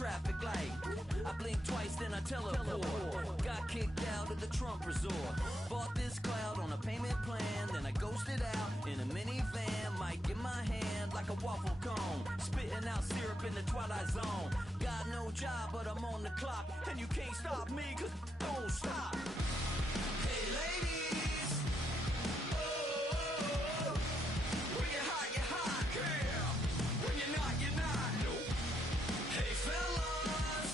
traffic light. I blink twice, then I teleport. Got kicked out of the Trump resort. Bought this cloud on a payment plan, then I ghosted out in a minivan. Might get my hand like a waffle cone, spitting out syrup in the twilight zone. Got no job, but I'm on the clock, and you can't stop me, cause don't stop. Hey ladies, oh, when you're hot, girl. When you're not, nope. Hey fellas,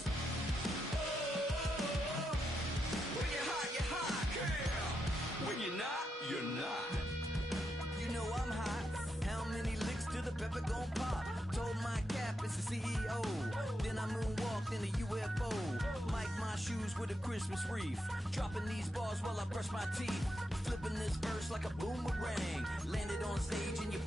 oh, when you're hot, girl. When you're not, you're not. You know I'm hot. How many licks till the pepper gon' pop? Told my cap it's the CEO. Then I moonwalked in a UFO. Mic my shoes with a Christmas wreath. Dropping these bars while I brush my teeth. Flipping this verse like a boomerang. Landed on stage in your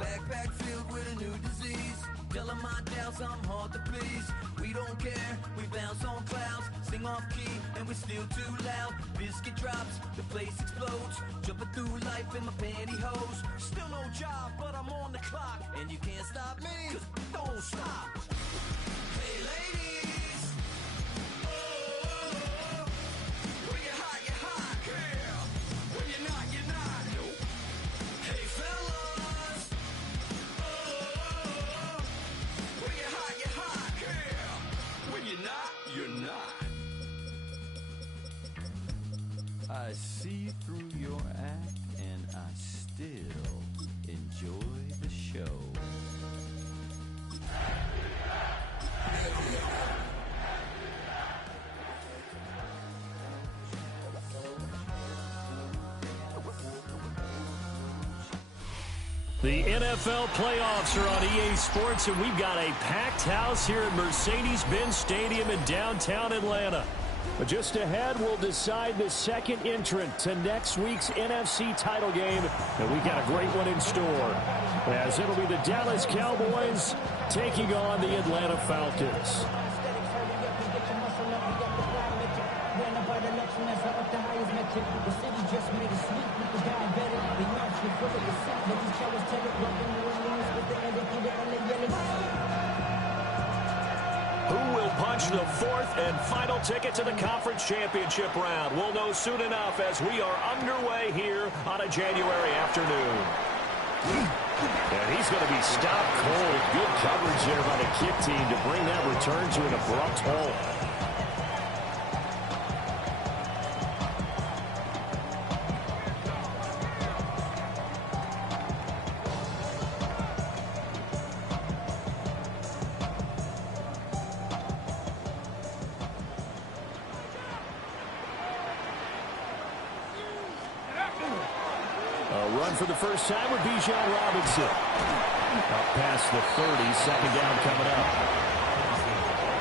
backpack filled with a new disease. Telling my doubts I'm hard to please. We don't care, we bounce on clouds. Sing off key and we're still too loud. Biscuit drops, the place explodes. Jumping through life in my pantyhose. Still no job, but I'm on the clock. And you can't stop me, cause don't stop. Hey ladies, oh, when you're hot, girl. When you're not, nope. Hey fellas, oh, when you're hot, girl. When you're not, you're not. I see through your act and I still enjoy the show. The NFL playoffs are on EA Sports, and we've got a packed house here at Mercedes-Benz Stadium in downtown Atlanta. But just ahead, we'll decide the second entrant to next week's NFC title game, and we've got a great one in store, as it'll be the Dallas Cowboys taking on the Atlanta Falcons. Who will punch the fourth and final ticket to the conference championship round? We'll know soon enough as we are underway here on a January afternoon. And he's going to be stopped cold. Good coverage there by the kick team to bring that return to an abrupt halt. For the first time with Bijan Robinson. Up past the 30, second down coming up.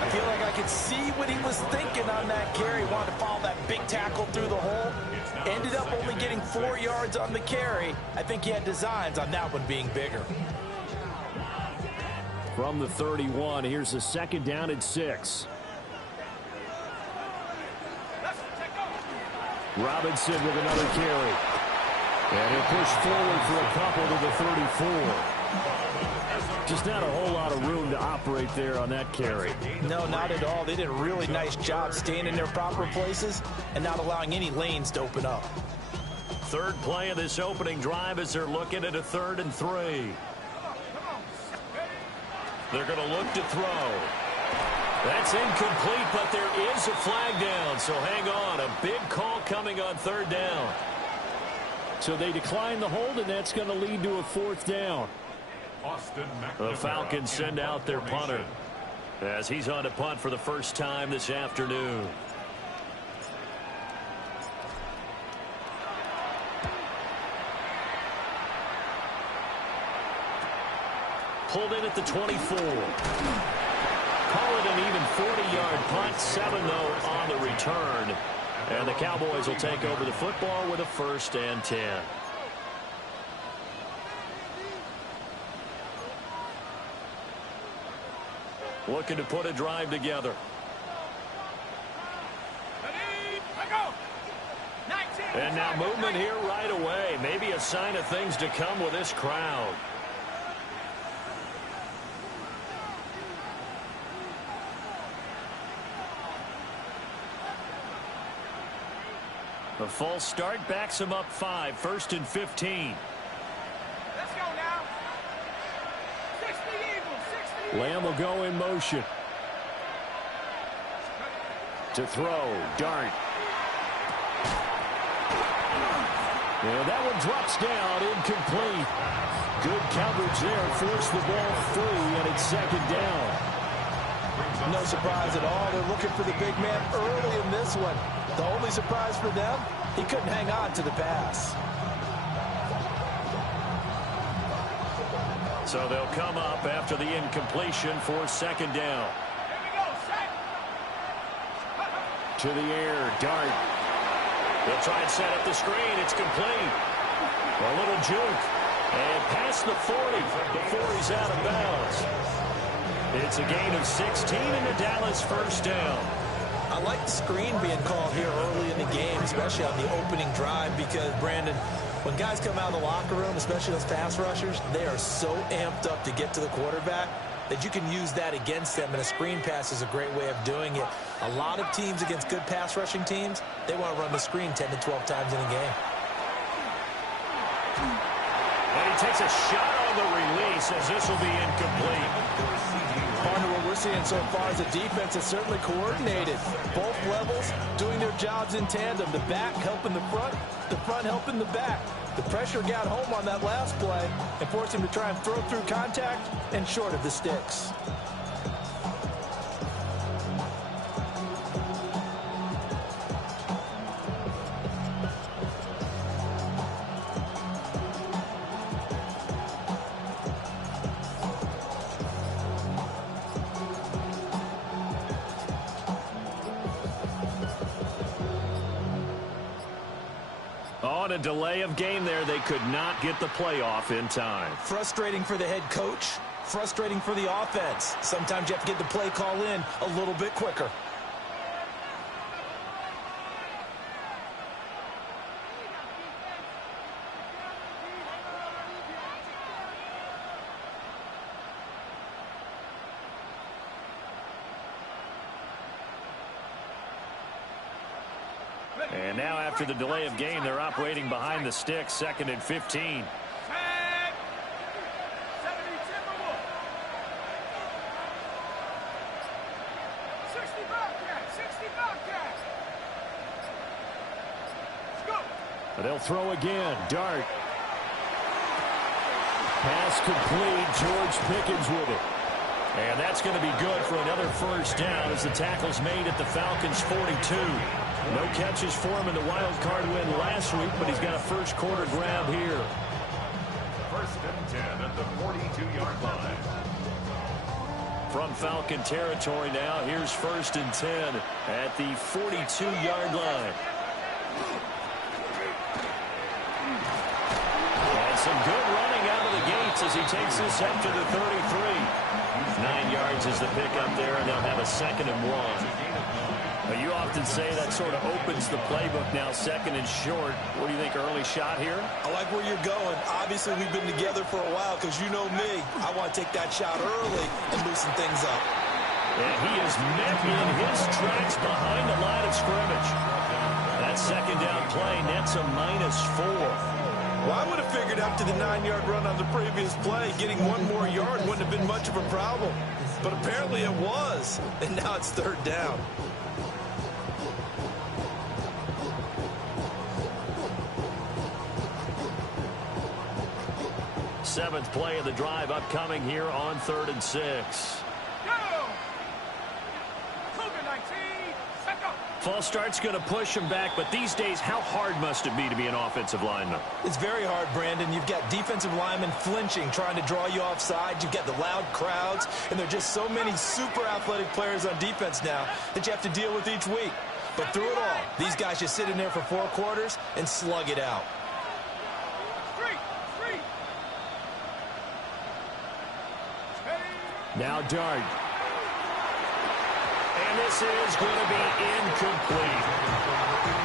I feel like I could see what he was thinking on that carry. Wanted to follow that big tackle through the hole. Ended up only getting 4 yards on the carry. I think he had designs on that one being bigger. From the 31, here's a second down and 6. Robinson with another carry. And he'll push forward for a couple to the 34. Just not a whole lot of room to operate there on that carry. No, not at all. They did a really nice job staying in their proper places and not allowing any lanes to open up. Third play of this opening drive as they're looking at a 3rd and 3. They're going to look to throw. That's incomplete, but there is a flag down, so hang on. A big call coming on 3rd down. So they decline the hold, and that's going to lead to a 4th down. The Falcons send out their punter as he's on to punt for the first time this afternoon. Pulled in at the 24. Call it an even 40-yard punt, 7 though on the return. And the Cowboys will take over the football with a 1st and 10. Looking to put a drive together. And now movement here right away. Maybe a sign of things to come with this crowd. The false start backs him up 5, 1st and 15. Let's go now. 60 Eagles, 60 Lamb will go in motion. To throw, Dart. And that one drops down, incomplete. Good coverage there, forced the ball free, and it's 2nd down. No surprise at all. They're looking for the big man early in this one. The only surprise for them, he couldn't hang on to the pass. So they'll come up after the incompletion for 2nd down. Here we go, set. To the air, Dart. They'll try and set up the screen. It's complete. A little juke. And past the 40 before he's out of bounds. It's a gain of 16 and a Dallas 1st down. I like the screen being called here early in the game, especially on the opening drive, because, Brandon, when guys come out of the locker room, especially those pass rushers, they are so amped up to get to the quarterback that you can use that against them, and a screen pass is a great way of doing it. A lot of teams against good pass rushing teams, they want to run the screen 10 to 12 times in a game. And he takes a shot on the release as this will be incomplete. Partner, what we're seeing so far is a defense that's certainly coordinated. Both levels doing their jobs in tandem. The back helping the front helping the back. The pressure got home on that last play and forced him to try and throw through contact and short of the sticks. On a delay of game there, they could not get the playoff in time. Frustrating for the head coach, frustrating for the offense. Sometimes you have to get the play call in a little bit quicker. And now after the delay of game, they're operating behind the sticks, 2nd and 15. Tag. 70 Timberwolves. 60 Bobcats, 60 Bobcats. Let's go. They'll throw again. Dart. Pass complete. George Pickens with it. And that's going to be good for another 1st down as the tackle's made at the Falcons' 42. No catches for him in the wild card win last week, but he's got a 1st quarter grab here. 1st and 10 at the 42-yard line. From Falcon territory now, here's 1st and 10 at the 42-yard line. And some good running out of the gates as he takes this up to the 33. 9 yards is the pickup there, and they'll have a 2nd and 1. You often say that sort of opens the playbook now, 2nd and short. What do you think, early shot here? I like where you're going. Obviously, we've been together for a while because you know me. I want to take that shot early and loosen things up. And he is met in his tracks behind the line of scrimmage. That 2nd down play nets a -4. Well, I would have figured after the 9-yard run on the previous play, getting 1 more yard wouldn't have been much of a problem. But apparently it was, and now it's 3rd down. Seventh play of the drive upcoming here on 3rd and 6. Go. Cougar 19. Set up. False start's going to push him back, but these days, how hard must it be to be an offensive lineman? It's very hard, Brandon. You've got defensive linemen flinching, trying to draw you offside. You've got the loud crowds, and there are just so many super athletic players on defense now that you have to deal with each week. But through it all, these guys just sit in there for 4 quarters and slug it out. Now Dart. And And this is going to be incomplete.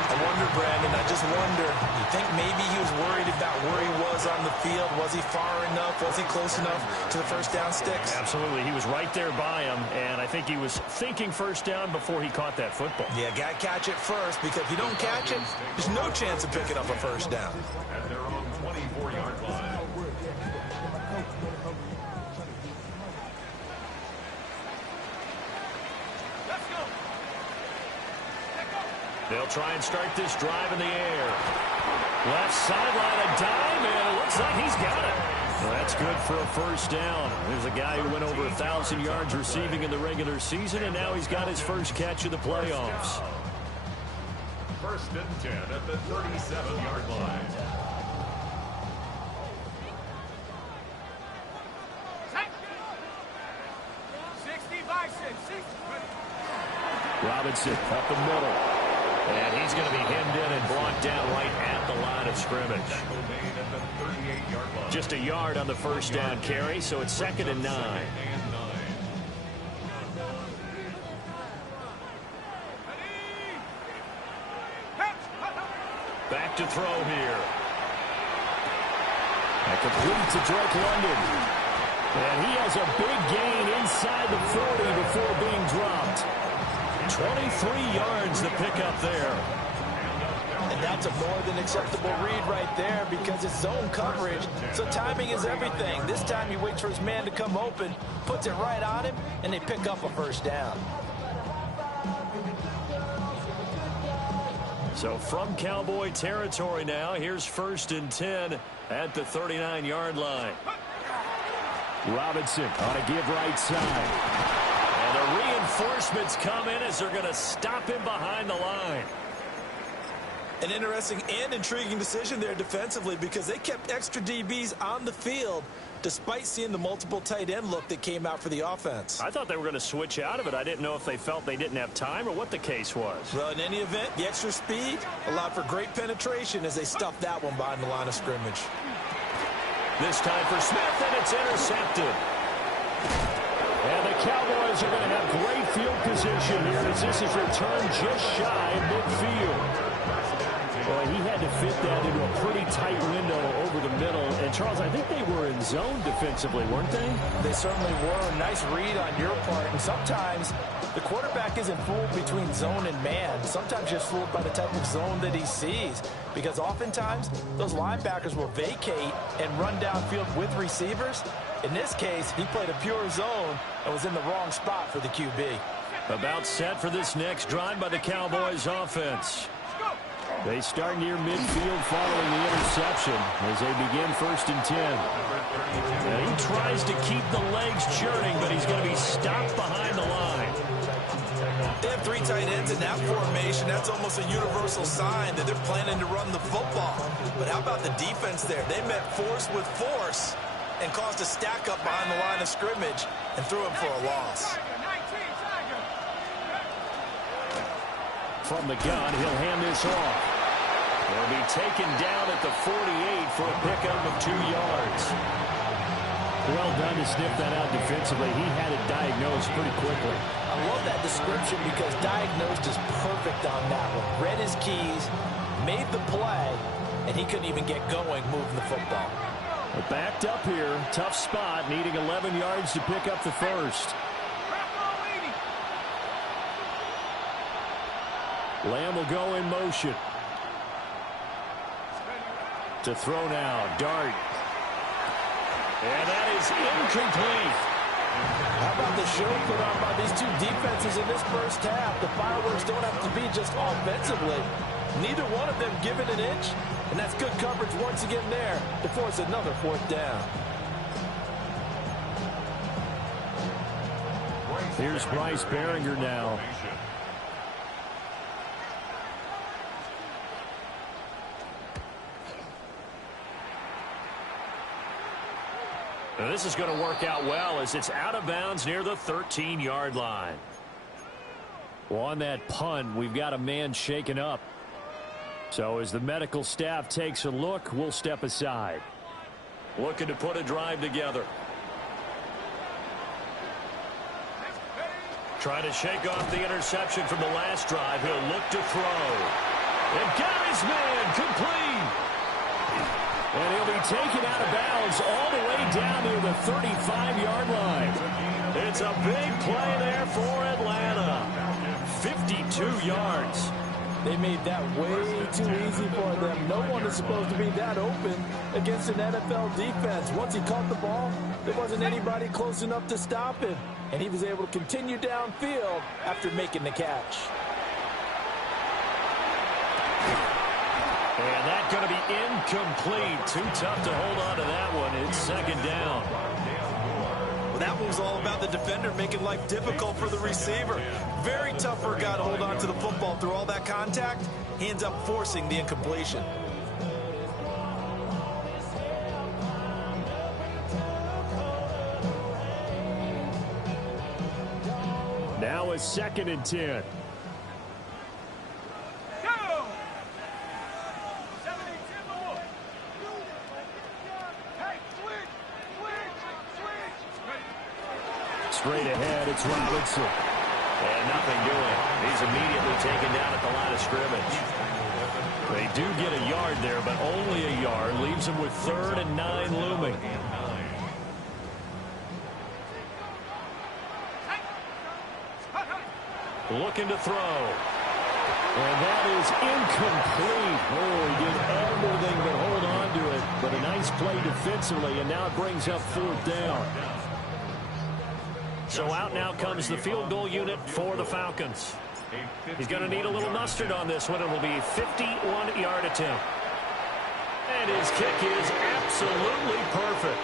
I wonder, Brandon, I just wonder, you think maybe he was worried about where he was on the field? Was he far enough? Was he close enough to the first down sticks? Absolutely. He was right there by him, and I think he was thinking first down before he caught that football. Yeah, got to catch it first, because if you don't catch it, there's no chance of picking up a first down. At their own 24-yard line. Let's go. They'll try and start this drive in the air. Left sideline, a dime, and it looks like he's got it. Well, that's good for a first down. There's a guy who went over 1,000 yards receiving in the regular season, and now he's got his first catch of the playoffs. First and 10 at the 37-yard line. Set. 60 Bison. 60. Robinson up the middle. And he's going to be hemmed in and blocked down right at the line of scrimmage. Just a yard on the first down carry, so it's 2nd and 9. Back to throw here. And complete to Drake London. And he has a big gain inside the 40 before being dropped. 23 yards to pick up there. And that's a more than acceptable read right there, because it's zone coverage, so timing is everything. This time he waits for his man to come open, puts it right on him, and they pick up a first down. So from Cowboy territory now, here's 1st and 10 at the 39-yard line. Robinson on a give right side. And the reinforcements come in as they're going to stop him behind the line. An interesting and intriguing decision there defensively, because they kept extra DBs on the field despite seeing the multiple tight end look that came out for the offense. I thought they were going to switch out of it. I didn't know if they felt they didn't have time or what the case was. Well, in any event, the extra speed allowed for great penetration as they stuffed that one behind the line of scrimmage. This time for Smith, and it's intercepted. And the Cowboys are going to have great field position here as this is returned just shy of midfield. Boy, he had to fit that into a pretty tight window over the middle. And, Charles, I think they were in zone defensively, weren't they? They certainly were. Nice read on your part. And sometimes the quarterback isn't fooled between zone and man. Sometimes just fooled by the type of zone that he sees. Because oftentimes, those linebackers will vacate and run downfield with receivers. In this case, he played a pure zone and was in the wrong spot for the QB. About set for this next drive by the Cowboys offense. They start near midfield following the interception as they begin 1st and 10. And he tries to keep the legs churning, but he's going to be stopped behind the line. They have 3 tight ends in that formation. That's almost a universal sign that they're planning to run the football. But how about the defense there? They met force with force and caused a stack up behind the line of scrimmage and threw him for a loss. From the gun, he'll hand this off. He'll be taken down at the 48 for a pickup of 2 yards. Well done to sniff that out defensively. He had it diagnosed pretty quickly. I love that description because diagnosed is perfect on that one. Read his keys, made the play, and he couldn't even get going moving the football. But backed up here, tough spot, needing 11 yards to pick up the first. Lamb will go in motion. To throw now, Dart. And that is incomplete. How about the show put on by these two defenses in this first half? The fireworks don't have to be just offensively. Neither one of them given an inch, and that's good coverage once again there to force another 4th down. Here's Bryce Behringer now. Now this is going to work out well as it's out of bounds near the 13-yard line. Well, on that punt, we've got a man shaken up. So as the medical staff takes a look, we'll step aside. Looking to put a drive together. Trying to shake off the interception from the last drive. He'll look to throw. And got his man complete. And he'll be taken out of bounds all the way down near the 35-yard line. It's a big play there for Atlanta. 52 yards. They made that way too easy for them. No one is supposed to be that open against an NFL defense. Once he caught the ball, there wasn't anybody close enough to stop him. And he was able to continue downfield after making the catch. And that's going to be incomplete. Too tough to hold on to that one. It's second down. Well, that one was all about the defender making life difficult for the receiver. Very tough for a guy to hold on to the football through all that contact. He ends up forcing the incompletion. Now it's 2nd and 10. Straight ahead, it's Robinson. And nothing doing. He's immediately taken down at the line of scrimmage. They do get a yard there, but only a yard. Leaves them with 3rd and 9 looming. Looking to throw. And that is incomplete. Oh, he did everything but hold on to it. But a nice play defensively, and now it brings up 4th down. So out now comes the field goal unit for the Falcons. He's going to need a little mustard on this one. It will be a 51-yard attempt. And his kick is absolutely perfect.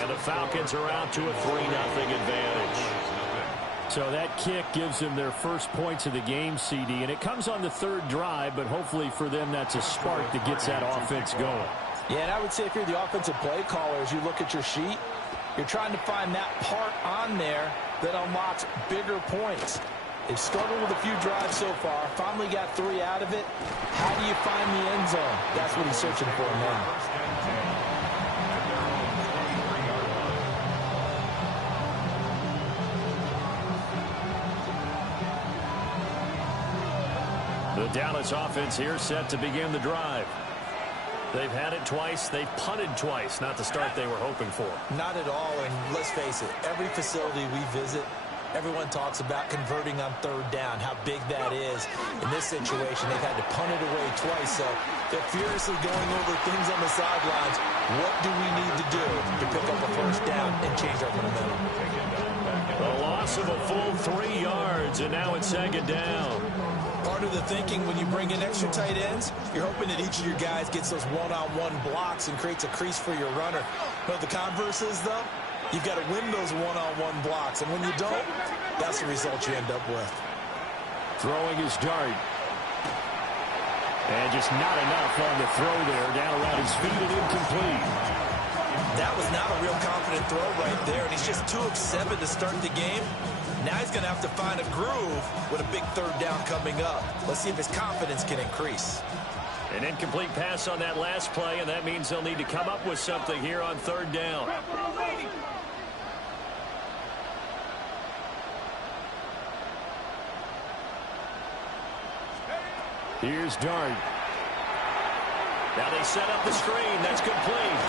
And the Falcons are out to a 3-0 advantage. So that kick gives them their first points of the game, CD. And it comes on the 3rd drive, but hopefully for them that's a spark that gets that offense going. Yeah, and I would say if you're the offensive play caller, as you look at your sheet, you're trying to find that part on there that unlocks bigger points. They've struggled with a few drives so far. Finally got 3 out of it. How do you find the end zone? That's what he's searching for now. The Dallas offense here set to begin the drive. They've had it twice. They've punted twice. Not the start they were hoping for. Not at all, and let's face it, every facility we visit, everyone talks about converting on 3rd down, how big that is. In this situation, they've had to punt it away twice, so they're furiously going over things on the sidelines. What do we need to do to pick up a 1st down and change our momentum? A loss of a full 3 yards, and now it's 2nd down. Part of the thinking when you bring in extra tight ends, you're hoping that each of your guys gets those one-on-one blocks and creates a crease for your runner. But the converse is, though, you've got to win those one-on-one blocks. And when you don't, that's the result you end up with. Throwing his dart. And just not enough on the throw there. Down around his feet and incomplete. That was not a real confident throw right there. And he's just 2 of 7 to start the game. Now he's going to have to find a groove with a big 3rd down coming up. Let's see if his confidence can increase. An incomplete pass on that last play, and that means they'll need to come up with something here on 3rd down. Here's Dart. Now they set up the screen. That's complete.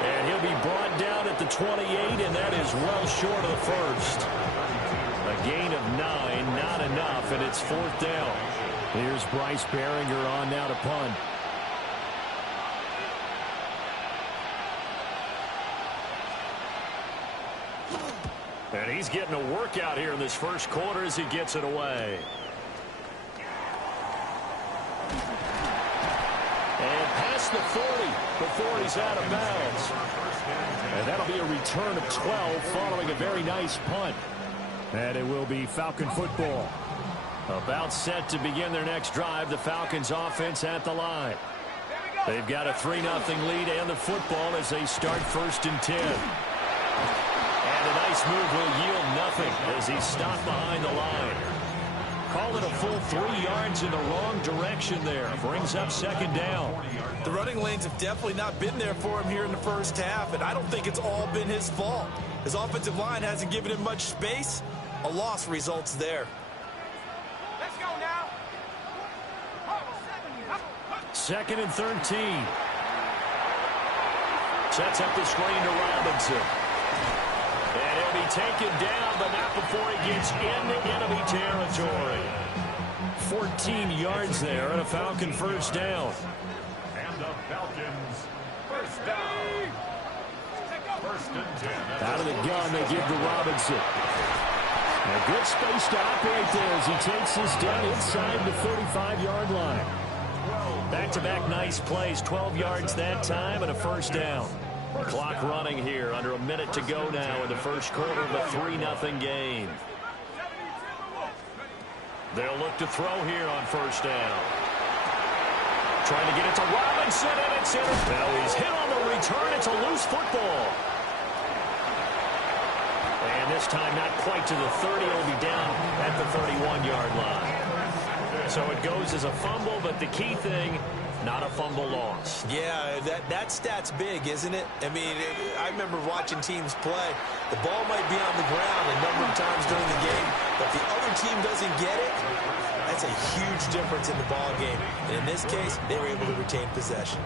And he'll be brought down at the 28, and that is well short of the 1st. A gain of 9, not enough, and it's 4th down. Here's Bryce Behringer on now to punt. And he's getting a workout here in this first quarter as he gets it away. And past the 40 before he's out of bounds. And that'll be a return of 12 following a very nice punt. And it will be Falcon football. About set to begin their next drive. The Falcons offense at the line. They've got a 3-0 lead and the football as they start 1st and 10. And a nice move will yield nothing as he's stopped behind the line. Call it a full 3 yards in the wrong direction there. Brings up 2nd down. The running lanes have definitely not been there for him here in the first half, and I don't think it's all been his fault. His offensive line hasn't given him much space, A loss results there. Let's go now. 2nd and 13. Sets up the screen to Robinson. And he'll be taken down, but not before he gets into enemy territory. 14 yards there and a Falcon first down. And the Falcons first down. First and 10. Out of the gun, they give to Robinson. A good space to operate there as he takes this down inside the 35-yard line. Back-to-back nice plays, 12 yards that time and a first down. Clock running here, under a minute to go now in the first quarter of a 3-0 game. They'll look to throw here on first down. Trying to get it to Robinson, and it's in. Now he's hit on the return. It's a loose football. And this time not quite to the 30. It'll be down at the 31-yard line. So it goes as a fumble, but the key thing, not a fumble loss. Yeah, that stat's big, isn't it? I mean, I remember watching teams play. The ball might be on the ground a number of times during the game, but if the other team doesn't get it, that's a huge difference in the ball game. And in this case, they were able to retain possession.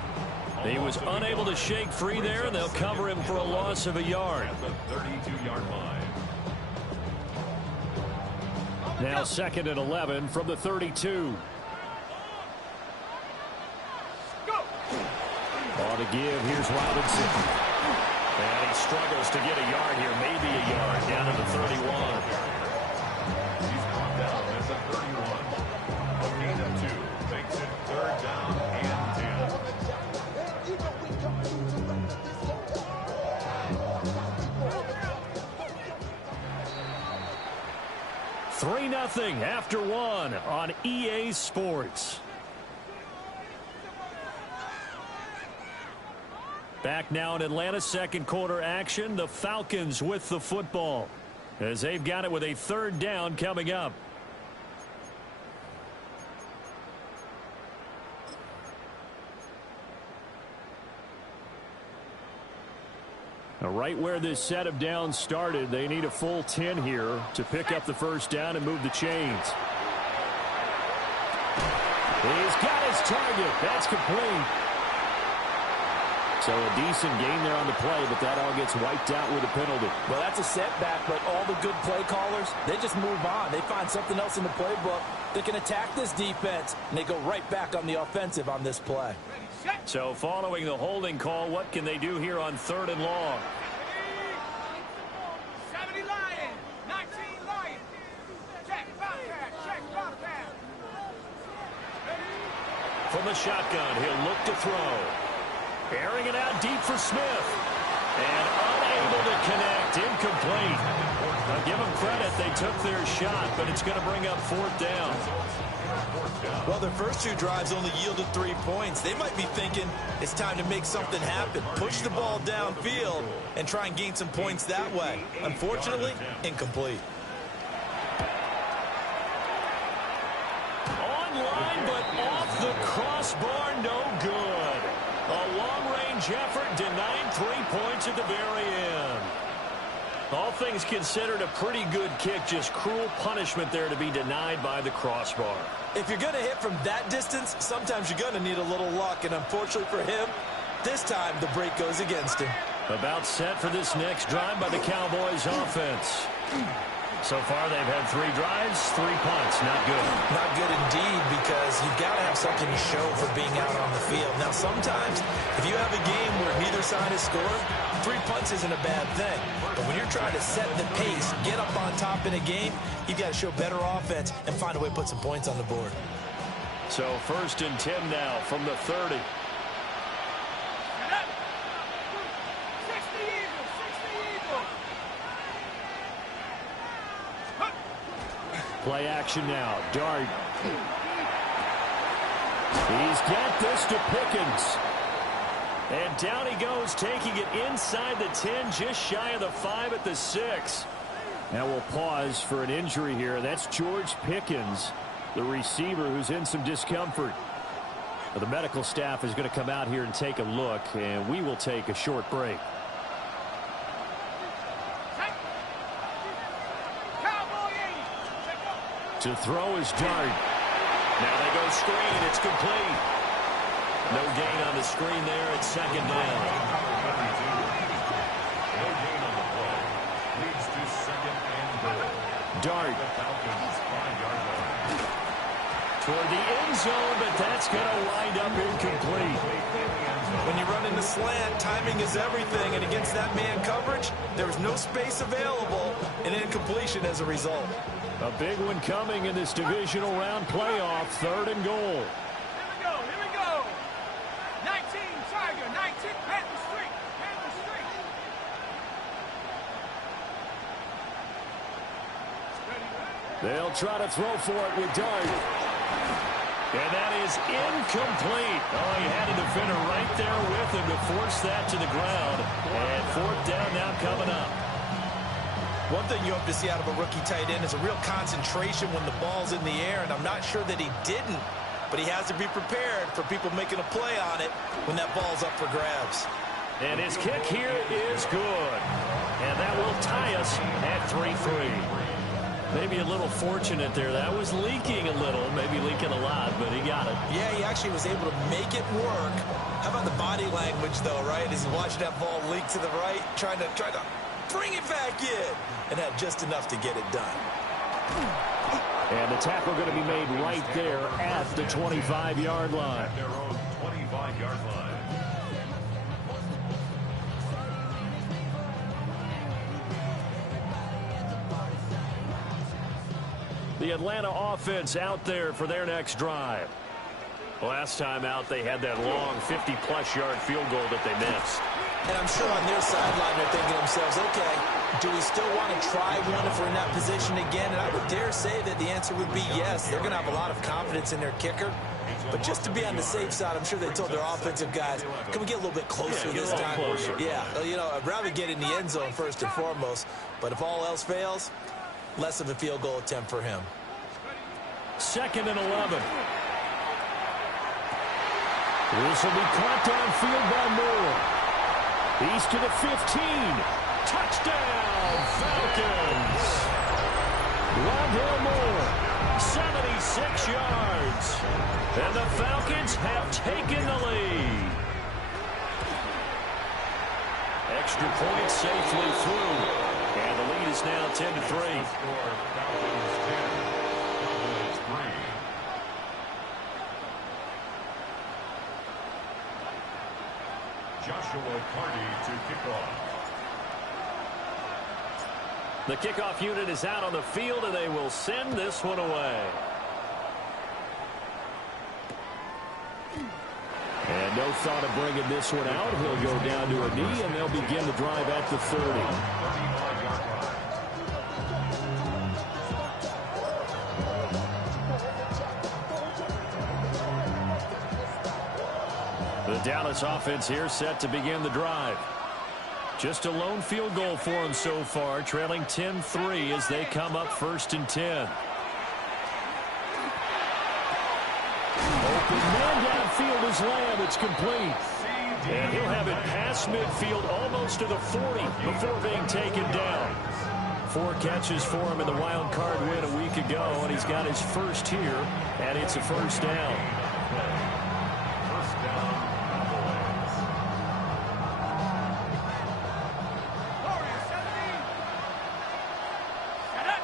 He was unable to shake free there, and they'll cover him for a loss of a yard. At the 32-yard line. Now 2nd and 11 from the 32. On the give, here's Robinson. And he struggles to get a yard here, maybe a yard, down to the 31. He's brought down at the 31. A gain of 2 makes it 3rd down and 10. 3-0 after 1 on EA Sports. Back now in Atlanta, second quarter action. The Falcons with the football as they've got it with a 3rd down coming up. Now, right where this set of downs started, they need a full 10 here to pick up the first down and move the chains. He's got his target. That's complete. So a decent gain there on the play, but that all gets wiped out with a penalty. Well, that's a setback, but all the good play callers, they just move on. They find something else in the playbook that can attack this defense, and they go right back on the offensive on this play. So following the holding call, what can they do here on 3rd and long? 70 Lion, 19 Lion. Check, Bobcat, check, Bobcat. From the shotgun, he'll look to throw. Airing it out deep for Smith. And unable to connect. Incomplete. I'll give them credit. They took their shot, but it's going to bring up 4th down. Well, their first 2 drives only yielded 3 points. They might be thinking it's time to make something happen. Push the ball downfield and try and gain some points that way. Unfortunately, incomplete. Online, but off the crossbar, no good. A long-range effort denying 3 points at the very end. All things considered, a pretty good kick, just cruel punishment there to be denied by the crossbar. If you're going to hit from that distance, sometimes you're going to need a little luck, and unfortunately for him, this time the break goes against him. About set for this next drive by the Cowboys offense. So far, they've had 3 drives, 3 punts. Not good. Not good indeed, because you've got to have something to show for being out on the field. Now, sometimes, if you have a game where neither side has scored, 3 punts isn't a bad thing. But when you're trying to set the pace, get up on top in a game, you've got to show better offense and find a way to put some points on the board. So 1st and 10 now from the 30. Play action now. Dart. He's got this to Pickens. And down he goes, taking it inside the 10, just shy of the 5 at the 6. Now we'll pause for an injury here. That's George Pickens, the receiver, who's in some discomfort. The medical staff is going to come out here and take a look, and we will take a short break. Cowboy To throw is Dart. Now they go screen. It's complete. No gain on the screen there. It's second down. No gain on the play. Leads to second and goal. Dart. The Falcons 5-yard line. Toward the end zone, but that's going to wind up incomplete. When you run in the slant, timing is everything, and against that man coverage, there was no space available, and incompletion as a result. A big one coming in this divisional round playoff, 3rd and goal. Here we go. 19, Tiger, 19, Panther Street, Panther Street. They'll try to throw for it with Dart. And that is incomplete. Oh, he had a defender right there with him to force that to the ground. And 4th down now coming up. One thing you hope to see out of a rookie tight end is a real concentration when the ball's in the air, and I'm not sure that he didn't, but he has to be prepared for people making a play on it when that ball's up for grabs. And his kick here is good. And that will tie us at 3-3. Maybe a little fortunate there. That was leaking a little, maybe leaking a lot, but he got it. Yeah, he actually was able to make it work. How about the body language, though, right? As he watched that ball leak to the right, trying to bring it back in, and had just enough to get it done. And the tackle going to be made right there at the 25-yard line. At their own 25-yard line. The Atlanta offense out there for their next drive. Last time out, they had that long 50-plus yard field goal that they missed. And I'm sure on their sideline they're thinking to themselves, okay, do we still want to try one if we're in that position again? And I would dare say that the answer would be yes. They're going to have a lot of confidence in their kicker. But just to be on the safe side, I'm sure they told their offensive guys, can we get a little bit closer this time? Closer. Yeah, you know, I'd rather get in the end zone first and foremost. But if all else fails, less of a field goal attempt for him. 2nd and 11. This will be caught downfield by Moore. He's to the 15. Touchdown, Falcons. Rondale Moore, 76 yards. And the Falcons have taken the lead. Extra point safely through. And the lead is now 10-3. Falcons 10. Joshua Carty to kick off. The kickoff unit is out on the field, and they will send this one away. And no thought of bringing this one out. He'll go down to a knee, and they'll begin the drive at the 30. 35-yard line. The Dallas offense here set to begin the drive. Just a lone field goal for them so far, trailing 10-3 as they come up 1st and 10. Open man downfield is Lamb. It's complete. And he'll have it past midfield almost to the 40 before being taken down. 4 catches for him in the wild card win a week ago, and he's got his first here, and it's a 1st down. First down, Cowboys. Warriors 17. Set up.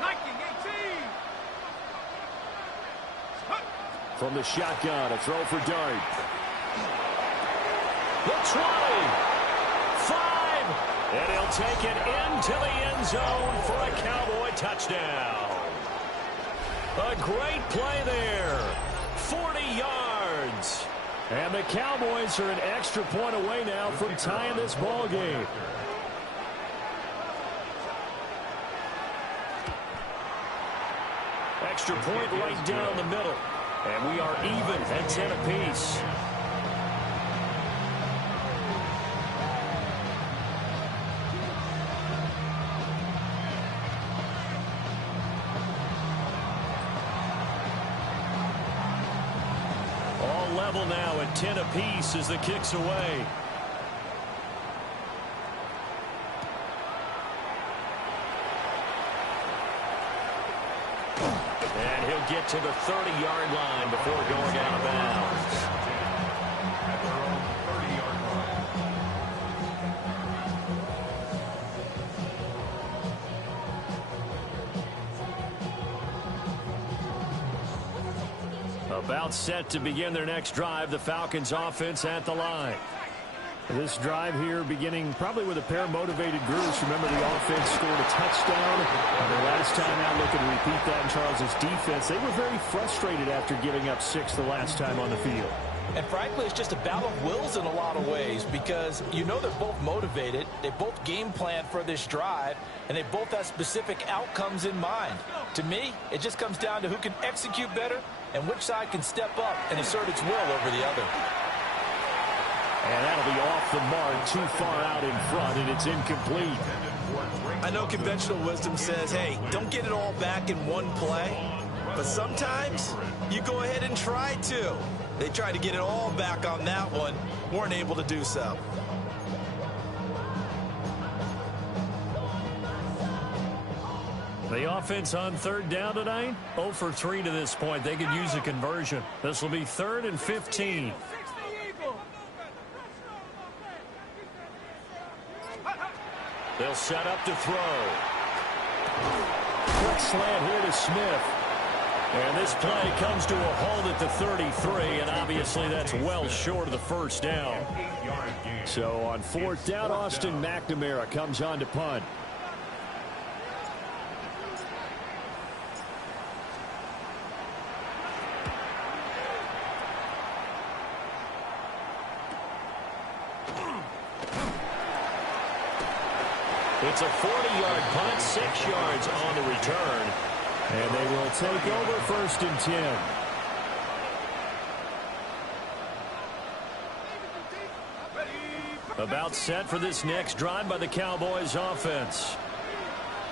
19-18. From the shotgun, a throw for Dart. The 20. 5. And he'll take it into the end zone for a Cowboy touchdown. A great play there. 40 yards. And the Cowboys are an extra point away now from tying this ball game. Extra point right down the middle. And we are even at 10 apiece. All level now at 10 apiece as the kick's away. And he'll get to the 30-yard line before going out of bounds. At their own 30-yard line. About set to begin their next drive, the Falcons offense at the line. This drive here beginning probably with a pair of motivated groups. Remember, the offense scored a touchdown. The last time out, looking to repeat that in Charles' defense. They were very frustrated after giving up 6 the last time on the field. And frankly, it's just a battle of wills in a lot of ways because you know they're both motivated. They both game plan for this drive, and they both have specific outcomes in mind. To me, it just comes down to who can execute better and which side can step up and assert its will over the other. And that'll be off the mark, too far out in front, and it's incomplete. I know conventional wisdom says, hey, don't get it all back in one play. But sometimes you go ahead and try to. They tried to get it all back on that one, weren't able to do so. The offense on third down tonight, 0 for 3 to this point. They could use a conversion. This will be 3rd and 15. They'll set up to throw. Quick slant here to Smith. And this play comes to a halt at the 33, and obviously that's well short of the first down. So on 4th down, Austin McNamara comes on to punt. It's a 40-yard punt, 6 yards on the return. And they will take over 1st and 10. About set for this next drive by the Cowboys offense.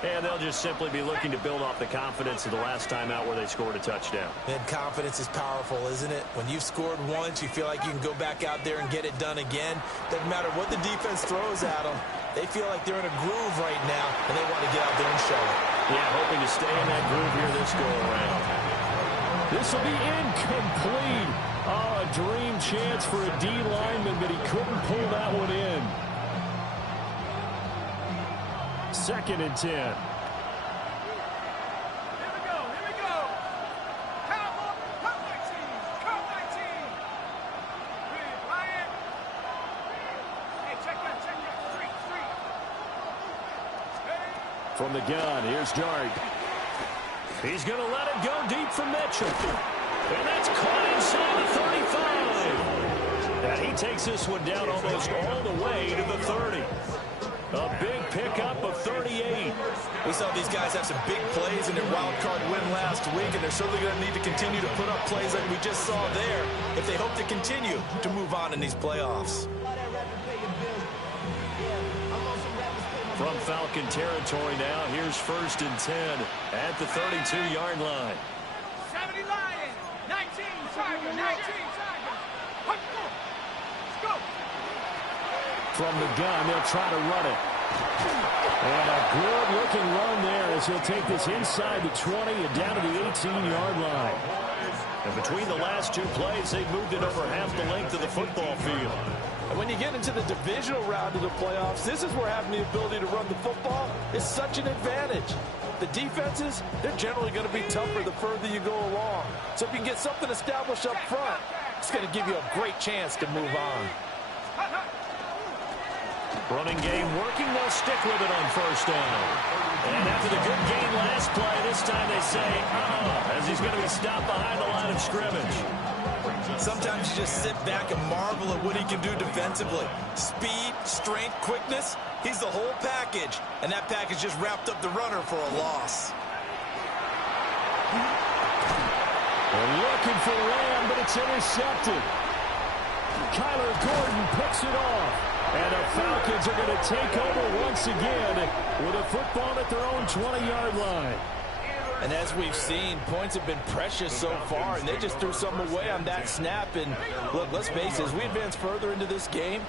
And they'll just simply be looking to build off the confidence of the last time out where they scored a touchdown. And confidence is powerful, isn't it? When you've scored once, you feel like you can go back out there and get it done again. Doesn't matter what the defense throws at them. They feel like they're in a groove right now, and they want to get out there and show it. Yeah, hoping to stay in that groove here this go-around. This will be incomplete. Oh, a dream chance for a D lineman, but he couldn't pull that one in. 2nd and 10. Here we go. Cowboy, come 19. Ryan. Hey, check that. Street. Hey. From the gun, here's Dart. He's going to let it go deep for Mitchell. And that's caught inside the 35. And he takes this one down almost all the way to the 30. A big pickup of 38. We saw these guys have some big plays in their wild card win last week, and they're certainly going to need to continue to put up plays like we just saw there if they hope to continue to move on in these playoffs. From Falcon territory now, here's 1st and 10 at the 32-yard line. 70 Lion, 19 Tiger. Let's go. From the gun, they'll try to run it. And a good-looking run there as he'll take this inside the 20 and down to the 18-yard line. And between the last 2 plays, they've moved it over half the length of the football field. And when you get into the divisional round of the playoffs, this is where having the ability to run the football is such an advantage. The defenses, they're generally going to be tougher the further you go along. So if you can get something established up front, it's going to give you a great chance to move on. Running game working, they'll stick with it on 1st down. And after the good game last play, this time they say, as he's going to be stopped behind the line of scrimmage. Sometimes you just sit back and marvel at what he can do defensively. Speed, strength, quickness, he's the whole package. And that package just wrapped up the runner for a loss. They're looking for Lamb, but it's intercepted. Kyler Gordon picks it off. And the Falcons are going to take over once again with a football at their own 20-yard line. And as we've seen, points have been precious so far, and they just threw something away on that snap. And look, let's face it, as we advance further into this game,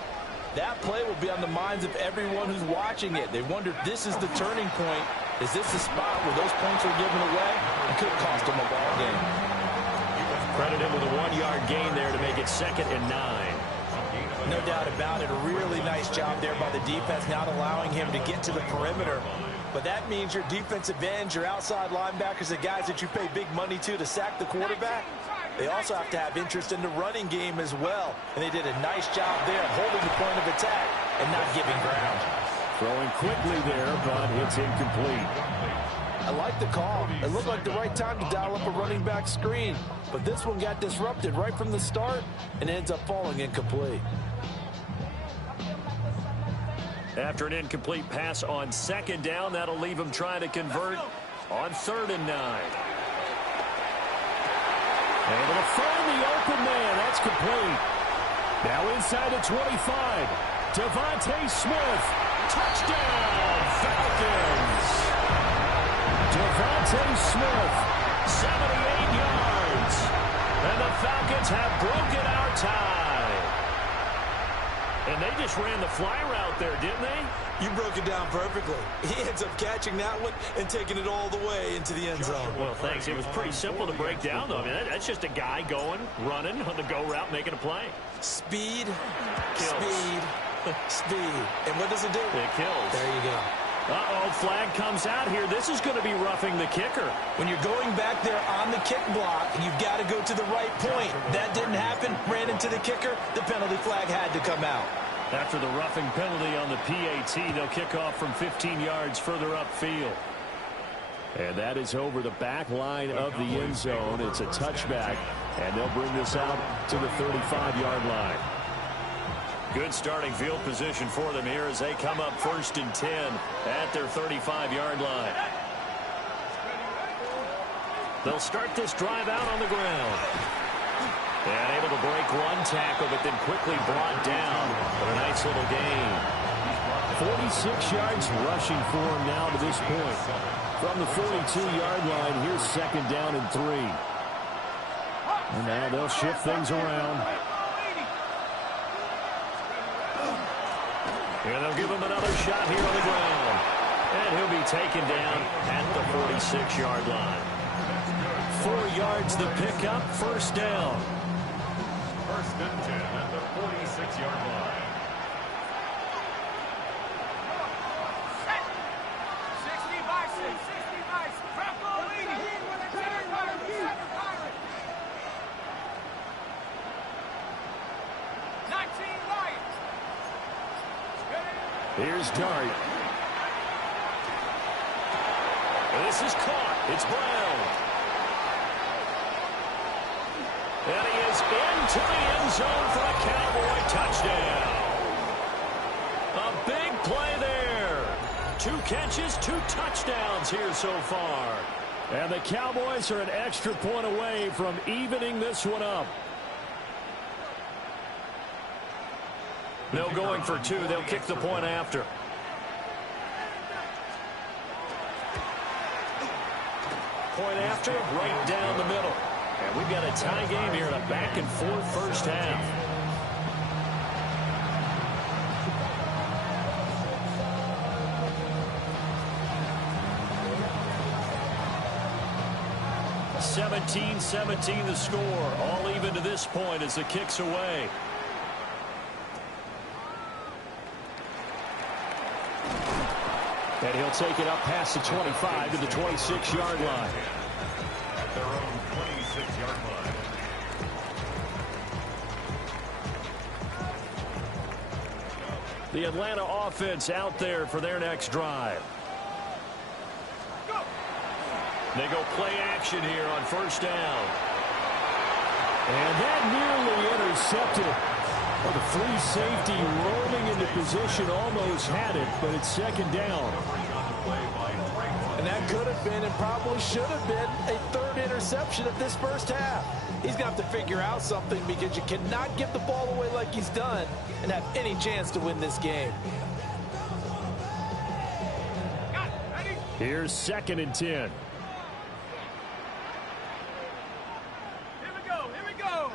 that play will be on the minds of everyone who's watching it. They wonder if this is the turning point Is this the spot where those points were given away? It could cost them a ball game. Credit him with a 1-yard gain there to make it 2nd and 9. No doubt about it. A really nice job there by the defense, not allowing him to get to the perimeter. But that means your defensive ends, your outside linebackers, the guys that you pay big money to sack the quarterback, they also have to have interest in the running game as well. And they did a nice job there holding the point of attack and not giving ground. Throwing quickly there, but it's incomplete. I like the call. It looked like the right time to dial up a running back screen. But this one got disrupted right from the start and ends up falling incomplete. After an incomplete pass on 2nd down, that'll leave him trying to convert on 3rd and 9. Able to find the open man. That's complete. Now inside the 25. Devontae Smith. Touchdown, Falcons. Devontae Smith, 78 yards. And the Falcons have broken our tie. And they just ran the fly route there, didn't they? You broke it down perfectly. He ends up catching that one and taking it all the way into the end zone. Well, thanks. It was pretty simple to break down, though. I mean, that's just a guy going, running on the go route, making a play. Speed, Kills. speed, speed. And what does it do? It kills. There you go. Uh-oh, flag comes out here. This is going to be roughing the kicker. When you're going back there on the kick block, you've got to go to the right point. That didn't happen. Ran into the kicker. The penalty flag had to come out. After the roughing penalty on the PAT, they'll kick off from 15 yards further upfield. And that is over the back line of the end zone. It's a touchback, and they'll bring this out to the 35-yard line. Good starting field position for them here as they come up 1st and 10 at their 35-yard line. They'll start this drive out on the ground. And able to break one tackle, but then quickly brought down. But a nice little gain. 46 yards rushing for him now to this point. From the 42-yard line, here's 2nd down and 3. And now they'll shift things around. And they'll give him another shot here on the ground. And he'll be taken down at the 46-yard line. 4 yards the pickup, 1st down. 1st and 10 at the 46-yard line. 60 by 6, 60 by 6. Franco leading. Center pirate, center pirate. 19 Lions. Here's Dart. This is caught. It's Brown. And he is into the end zone for a Cowboy touchdown. A big play there. 2 catches, 2 touchdowns here so far. And the Cowboys are an extra point away from evening this one up. No going for 2. They'll kick the point after. Point after, right down the middle. And we've got a tie game here in a back-and-forth first half. (17-17) the score. All even to this point as the kick's away. And he'll take it up past the 25 to the 26-yard line. At their own 26-yard line. The Atlanta offense out there for their next drive. They go play action here on 1st down. And that nearly intercepted. Well, the free safety rolling into position almost had it, but it's 2nd down. And that could have been and probably should have been a 3rd interception of this first half. He's going to have to figure out something because you cannot give the ball away like he's done and have any chance to win this game. Here's 2nd and 10. Here we go.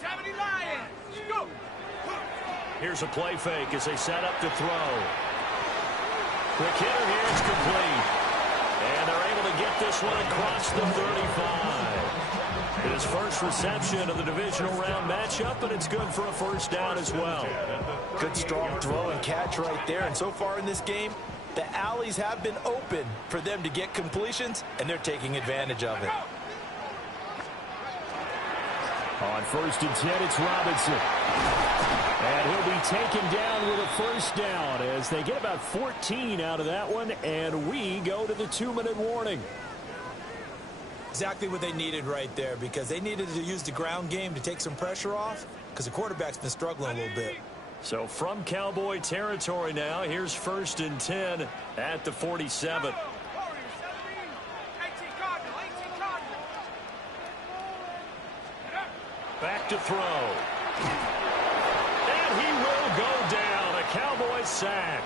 70 Lions. Go. Here's a play fake as they set up to throw. Quick hitter here, it's complete. this one across the 35. His first reception of the divisional round matchup, and it's good for a first down as well. Good strong throw and catch right there. And so far in this game, the alleys have been open for them to get completions, and they're taking advantage of it. On 1st and 10, it's Robinson. And he'll be taken down with a first down as they get about 14 out of that one, and we go to the 2-minute warning. Exactly what they needed right there, because they needed to use the ground game to take some pressure off, because the quarterback's been struggling a little bit. So from Cowboy territory now, here's 1st and 10 at the 47. Back to throw. And he will go down. A Cowboy sack.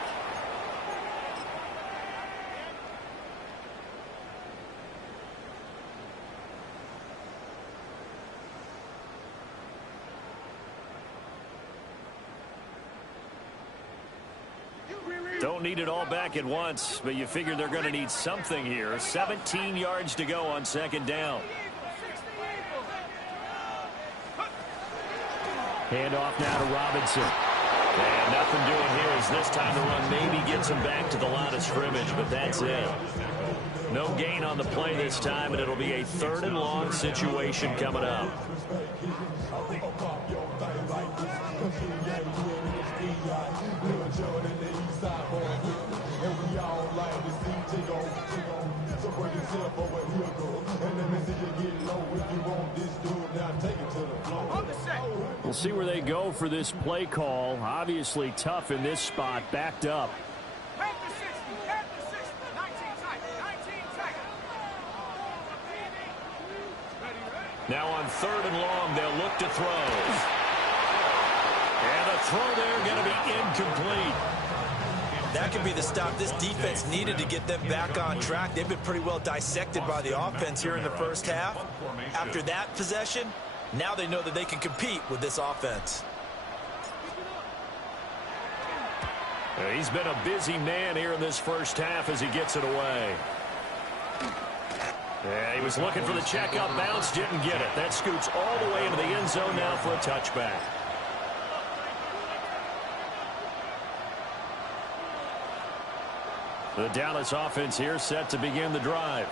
Don't need it all back at once, but you figure they're going to need something here. 17 yards to go on 2nd down. Handoff now to Robinson. And nothing doing here as this time the run maybe gets him back to the line of scrimmage, but that's it. No gain on the play this time, and it'll be a 3rd and long situation coming up. We'll see where they go for this play call. Obviously tough in this spot, backed up. Now on 3rd and long, they'll look to throw. And the throw there going to be incomplete. That could be the stop this defense needed to get them back on track. They've been pretty well dissected by the offense here in the first half. After that possession, now they know that they can compete with this offense. He's been a busy man here in this first half as he gets it away. Yeah, he was looking for the checkup bounce, didn't get it. That scoots all the way into the end zone now for a touchback. The Dallas offense here set to begin the drive.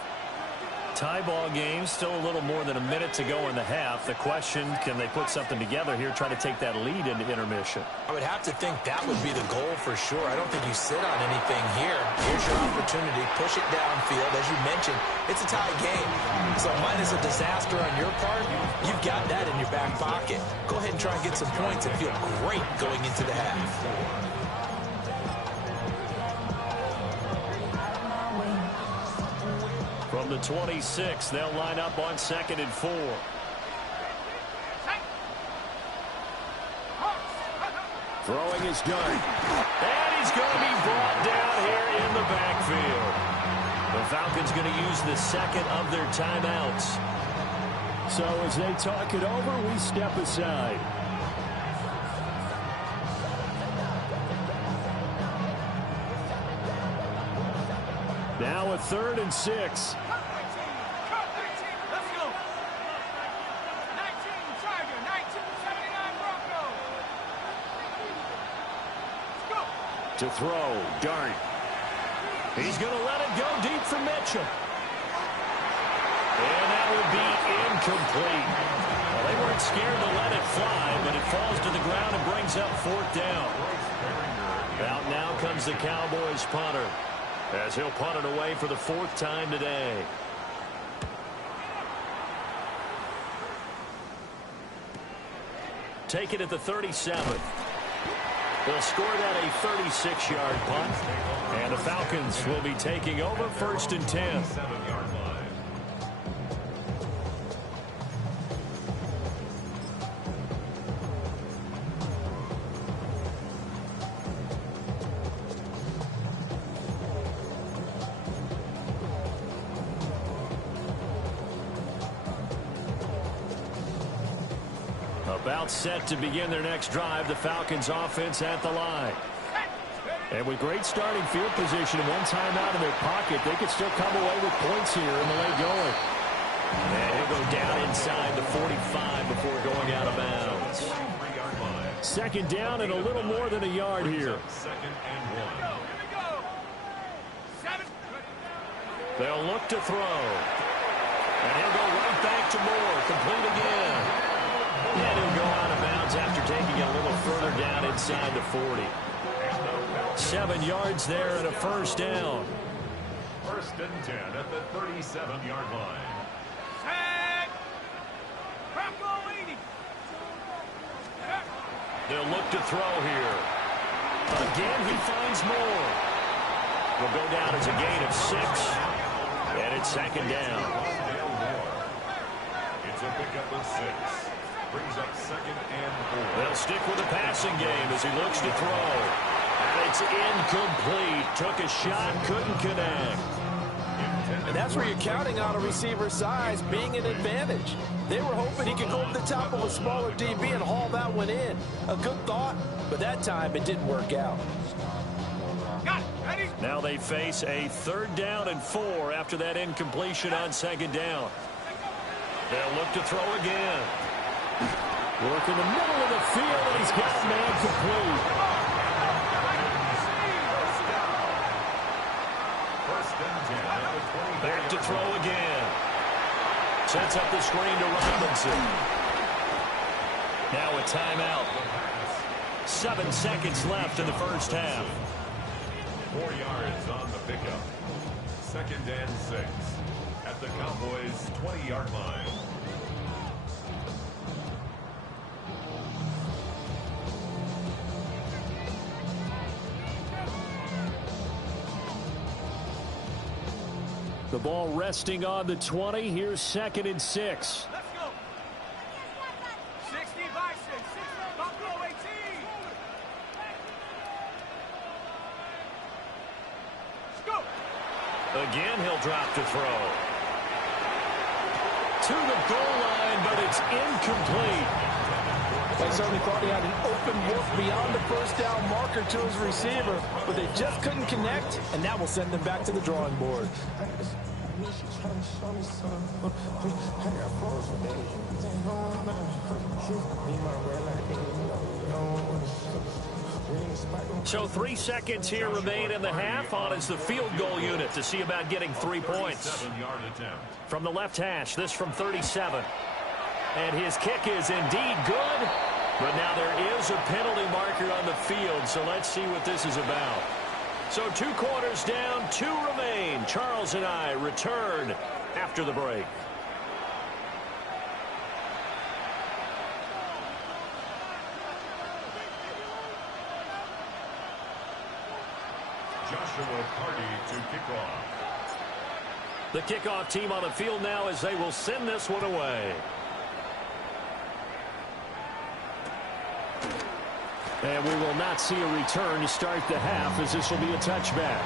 Tie ball game, still a little more than a minute to go in the half. The question, can they put something together here, try to take that lead into intermission? I would have to think that would be the goal for sure. I don't think you sit on anything here. Here's your opportunity. Push it downfield. As you mentioned, it's a tie game. So minus a disaster on your part, you've got that in your back pocket. Go ahead and try and get some points and feel great going into the half. From the 26, they'll line up on 2nd and 4. Throwing is done. And he's going to be brought down here in the backfield. The Falcons going to use the 2nd of their timeouts. So as they talk it over, we step aside. Now a 3rd and 6. To throw, Dart. He's going to let it go deep for Mitchell. And that will be incomplete. Well, they weren't scared to let it fly, but it falls to the ground and brings up 4th down. Out now comes the Cowboys punter, as he'll punt it away for the 4th time today. Take it at the 37th. They'll score that a 36-yard punt. And the Falcons will be taking over 1st and 10. About set to begin their next drive. The Falcons offense at the line. And with great starting field position and one timeout in their pocket, they could still come away with points here in the late going. And he'll go down inside the 45 before going out of bounds. Second down and a little more than a yard here. Second and 1. They'll look to throw. And he'll go right back to Moore. Complete again. And he'll go out of bounds after taking it a little further down inside the 40. 7 yards there and a first down. First and 10 at the 37-yard line. They'll look to throw here. Again, he finds Moore. Will go down as a gain of 6. And it's second down. It's a pickup of 6. Brings up second and 4. They'll stick with the passing game as he looks to throw. And it's incomplete. Took a shot, couldn't connect. And that's where you're counting on a receiver's size being an advantage. They were hoping he could go over the top of a smaller DB and haul that one in. A good thought, but that time it didn't work out. Now they face a 3rd down and 4 after that incompletion on second down. They'll look to throw again. Work in the middle of the field, and he's got a man complete. Back to throw again. Sets up the screen to Robinson. Now a timeout. 7 seconds left in the first half. 4 yards on the pickup. Second and 6 at the Cowboys' 20-yard line. The ball resting on the 20. Here's 2nd and 6. Let's go. 60 by 6. Buffalo 18. Let's go. Again, he'll drop to throw. To the goal line, but it's incomplete. They certainly thought he had an open look beyond the first down marker to his receiver, but they just couldn't connect, and that will send them back to the drawing board. So 3 seconds here remain in the half. On is the field goal unit to see about getting 3 points. 7-yard attempt. From the left hash, this from 37. And his kick is indeed good. But now there is a penalty marker on the field, so let's see what this is about. So 2 quarters down, 2 remain. Charles and I return after the break. Joshua Carty to kick off. The kickoff team on the field now as they will send this one away. And we will not see a return to start the half, as this will be a touchback.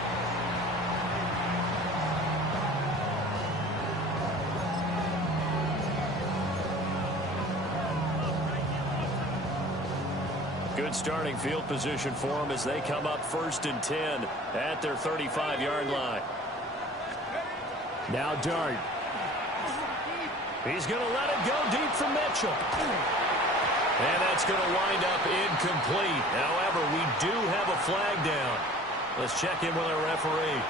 Good starting field position for them as they come up 1st and 10 at their 35-yard line. Now Dart. He's going to let it go deep for Mitchell. And that's going to wind up incomplete. However, we do have a flag down. Let's check in with our referee.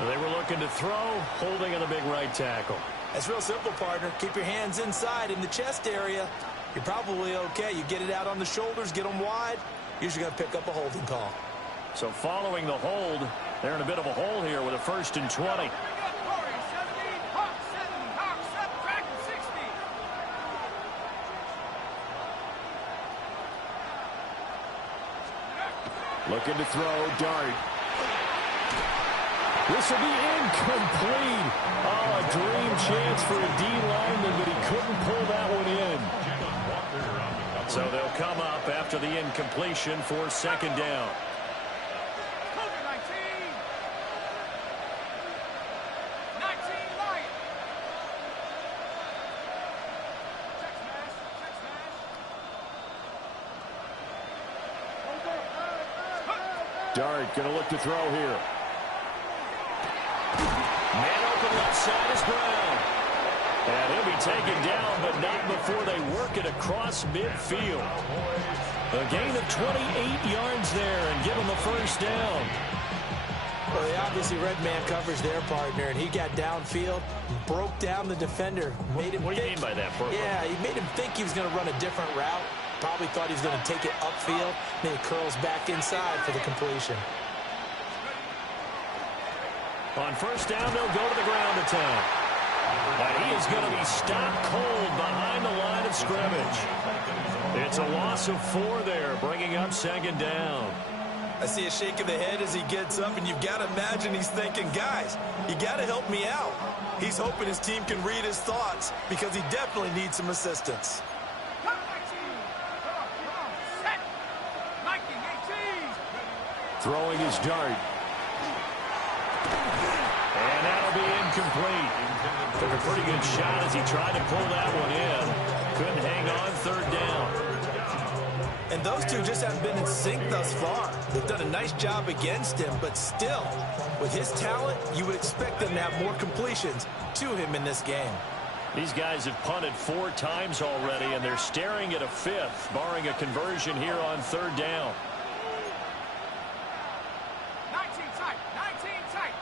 They were looking to throw, holding on the big right tackle. That's real simple, partner. Keep your hands inside in the chest area. You're probably okay. You get it out on the shoulders, get them wide. Usually going to pick up a holding call. So following the hold, they're in a bit of a hole here with a 1st and 20. Looking to throw, Dart. This will be incomplete. Oh, a dream chance for a D lineman, but he couldn't pull that one in. So they'll come up after the incompletion for 2nd down. Dart going to look to throw here. Man open left side is Brown. And he'll be taken down, but not before they work it across midfield. A gain of 28 yards there and give him a first down. Well, they obviously read man coverage their partner, and he got downfield, broke down the defender. Made him what do you mean by that, Purple? Yeah, he made him think he was going to run a different route. Probably thought he was going to take it upfield. Then he curls back inside for the completion. On first down, they'll go to the ground attack. And he is going to be stopped cold behind the line of scrimmage. It's a loss of 4 there, bringing up second down. I see a shake of the head as he gets up, and you've got to imagine he's thinking, guys, you got to help me out. He's hoping his team can read his thoughts because he definitely needs some assistance. Throwing his Dart. And that'll be incomplete. Took a pretty good shot as he tried to pull that one in. Couldn't hang on third down. And those two just haven't been in sync thus far. They've done a nice job against him, but still, with his talent, you would expect them to have more completions to him in this game. These guys have punted 4 times already, and they're staring at a 5th, barring a conversion here on third down. 19 tight, 19 tight.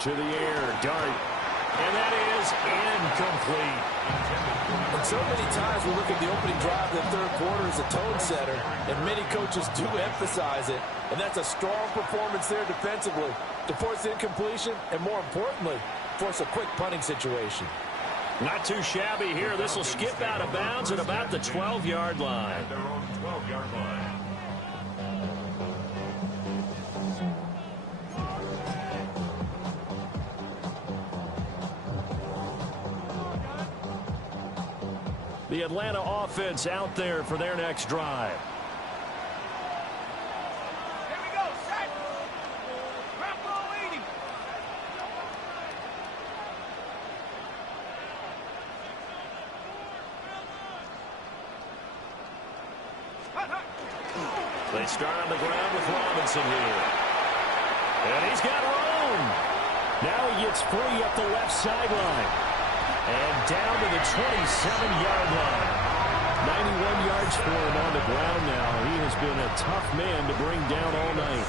To the air, Dart. And that is incomplete. And so many times we look at the opening drive of the third quarter as a tone setter, and many coaches do emphasize it. And that's a strong performance there defensively to force incompletion and, more importantly, force a quick punting situation. Not too shabby here. This will skip out of bounds at about the 12-yard line. Their own 12-yard line. The Atlanta offense out there for their next drive. Here we go, set. Rambo 80. They start on the ground with Robinson here. And he's got room. Now he gets free up the left sideline. And down to the 27-yard line. 91 yards for him on the ground now. He has been a tough man to bring down all night.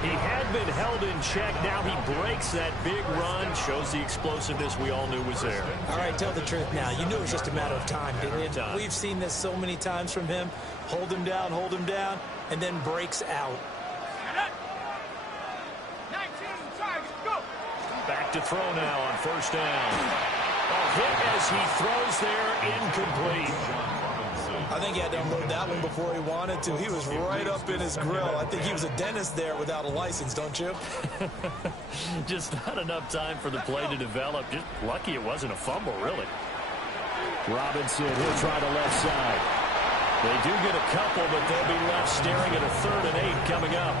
He had been held in check. Now he breaks that big run. Shows the explosiveness we all knew was there. All right, tell the truth now. You knew it was just a matter of time, didn't you? Time. We've seen this so many times from him. Hold him down, and then breaks out. 19 target, go. Back to throw now on first down. A hit as he throws there, incomplete. I think he had to unload that one before he wanted to. He was right up in his grill. I think he was a dentist there without a license, don't you? Just not enough time for the play to develop. Just lucky it wasn't a fumble, really. Robinson, he'll try the left side. They do get a couple, but they'll be left staring at a 3rd and 8 coming up.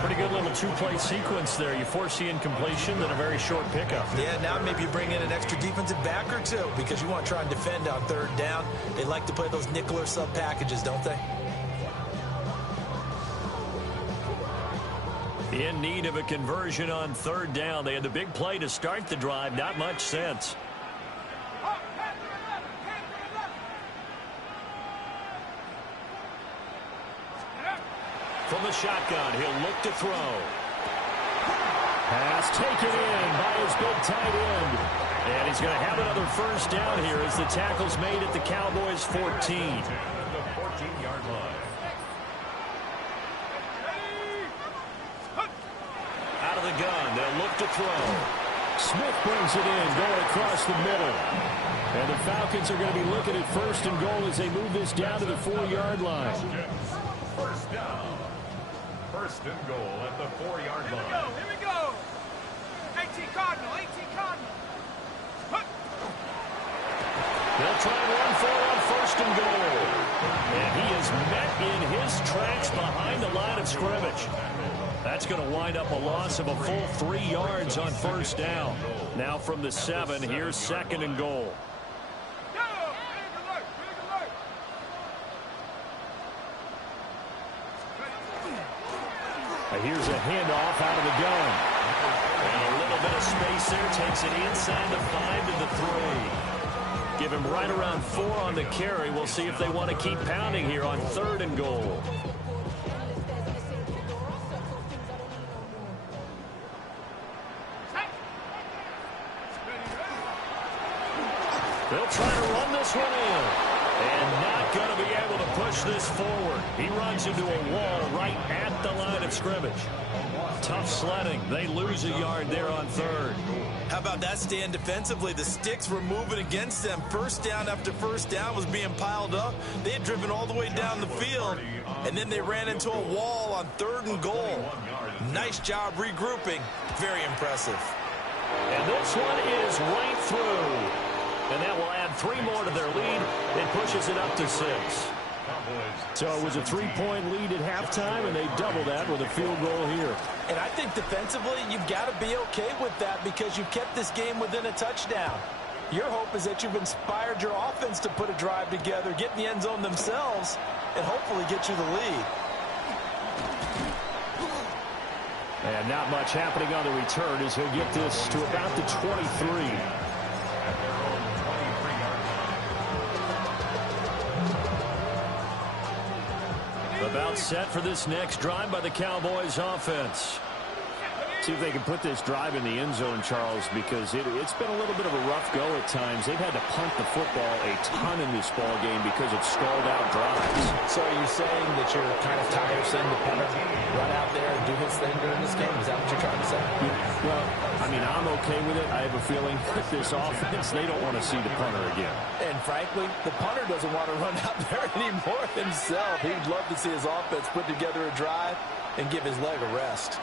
Pretty good little 2-play sequence there. You force the incompletion, then a very short pickup. Yeah, now maybe you bring in an extra defensive back or two because you want to try and defend on 3rd down. They like to play those nickel or sub packages, don't they? In need of a conversion on 3rd down. They had the big play to start the drive. Not much sense. From the shotgun, he'll look to throw. Pass taken in by his big tight end. And he's going to have another first down here as the tackle's made at the Cowboys' 14. The 14-yard line. Out of the gun, they'll look to throw. Smith brings it in, going across the middle. And the Falcons are going to be looking at 1st and goal as they move this down to the 4-yard line. First down. 1st and goal at the 4-yard line. Here we go. 18 Cardinal, 18 Cardinal. They'll try and run for on 1st and goal. And he is met in his tracks behind the line of scrimmage. That's going to wind up a loss of a full 3 yards on 1st down. Now from the 7, here's 2nd and goal. Go. Here's a handoff out of the gun. And a little bit of space there. Takes it inside the 5 to the 3. Give him right around 4 on the carry. We'll see if they want to keep pounding here on 3rd and goal. They'll try to run this one in. And not going to be able to push this forward. He runs into a wall right at the line of scrimmage. Tough sledding. They lose a yard there on 3rd. How about that stand defensively? The sticks were moving against them. First down after first down was being piled up. They had driven all the way down the field, and then they ran into a wall on 3rd and goal. Nice job regrouping. Very impressive. And this one is right through. And that will add 3 more to their lead. It pushes it up to 6. So it was a 3-point lead at halftime, and they double that with a field goal here. And I think defensively, you've got to be okay with that because you've kept this game within a touchdown. Your hope is that you've inspired your offense to put a drive together, get in the end zone themselves, and hopefully get you the lead. And not much happening on the return as he'll get this to about the 23. About set for this next drive by the Cowboys offense. See if they can put this drive in the end zone, Charles, because it's been a little bit of a rough go at times. They've had to punt the football a ton in this ball game because of stalled out drives. So are you saying that you're kind of tired of seeing the punter run out there and do his thing during this game? Is that what you're trying to say? Well, I mean, I'm okay with it. I have a feeling with this offense, they don't want to see the punter again. And frankly, the punter doesn't want to run out there anymore himself. He'd love to see his offense put together a drive and give his leg a rest.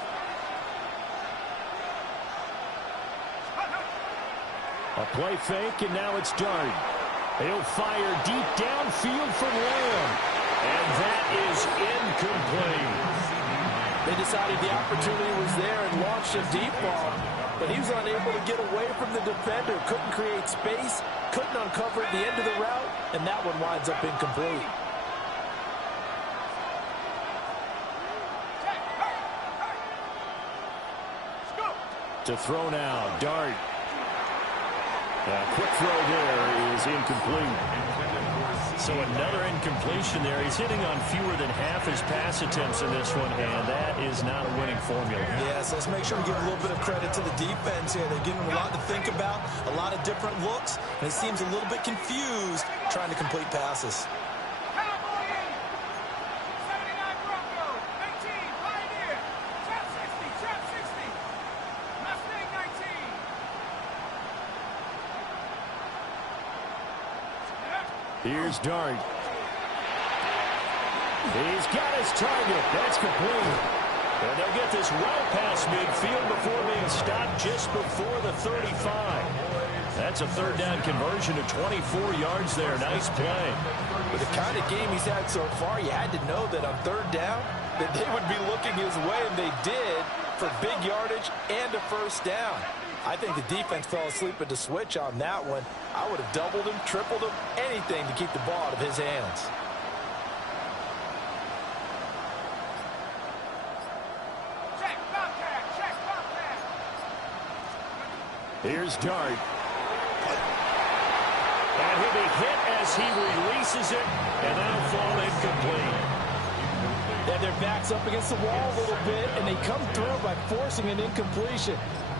A play fake, and now it's Dart. He'll fire deep downfield for Lamb. And that is incomplete. They decided the opportunity was there and launched a deep ball, but he was unable to get away from the defender. Couldn't create space, couldn't uncover the end of the route, and that one winds up incomplete. To throw now, Dart. Quick throw there is incomplete. So another incompletion there. He's hitting on fewer than half his pass attempts in this one, and that is not a winning formula. Yes, let's make sure we give a little bit of credit to the defense here. They're giving him a lot to think about, a lot of different looks, and he seems a little bit confused trying to complete passes. Here's Dart. He's got his target. That's complete. And they'll get this well past midfield before being stopped just before the 35. That's a 3rd down conversion to 24 yards there. Nice play. With the kind of game he's had so far, you had to know that on 3rd down that they would be looking his way, and they did, for big yardage and a 1st down. I think the defense fell asleep at the switch on that one. I would have doubled him, tripled him, anything to keep the ball out of his hands. Check, Bobcat, check, Bobcat. Here's Dart. And he'll be hit as he releases it, and that'll fall incomplete. And their back's up against the wall a little bit, and they come through by forcing an incompletion.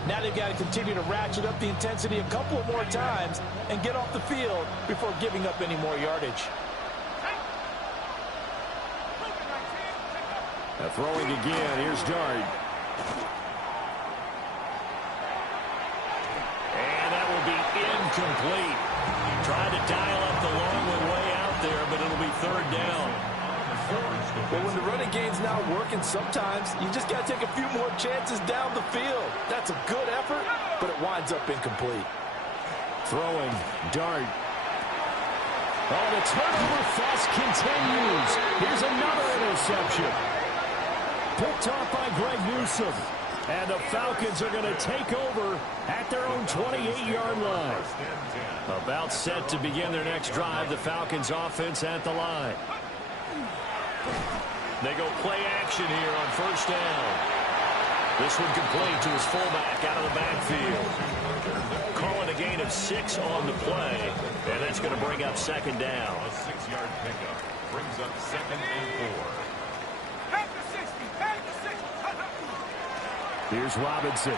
Now they've got to continue to ratchet up the intensity a couple of more times and get off the field before giving up any more yardage. Now throwing again. Here's Dart. And that will be incomplete. Tried to dial up the long one way out there, but it'll be 3rd down. Well, when the running game's not working, sometimes you just got to take a few more chances down the field. That's a good effort, but it winds up incomplete. Throwing, Dart. Oh, the turnover fest continues. Here's another interception. Picked off by Greg Newsome. And the Falcons are going to take over at their own 28-yard line. About set to begin their next drive, the Falcons offense at the line. They go play action here on first down. This one complete to his fullback out of the backfield. Calling a gain of 6 on the play, and that's going to bring up second down. A 6-yard pickup brings up 2nd and 4. Head to 60. Head to 60. Here's Robinson.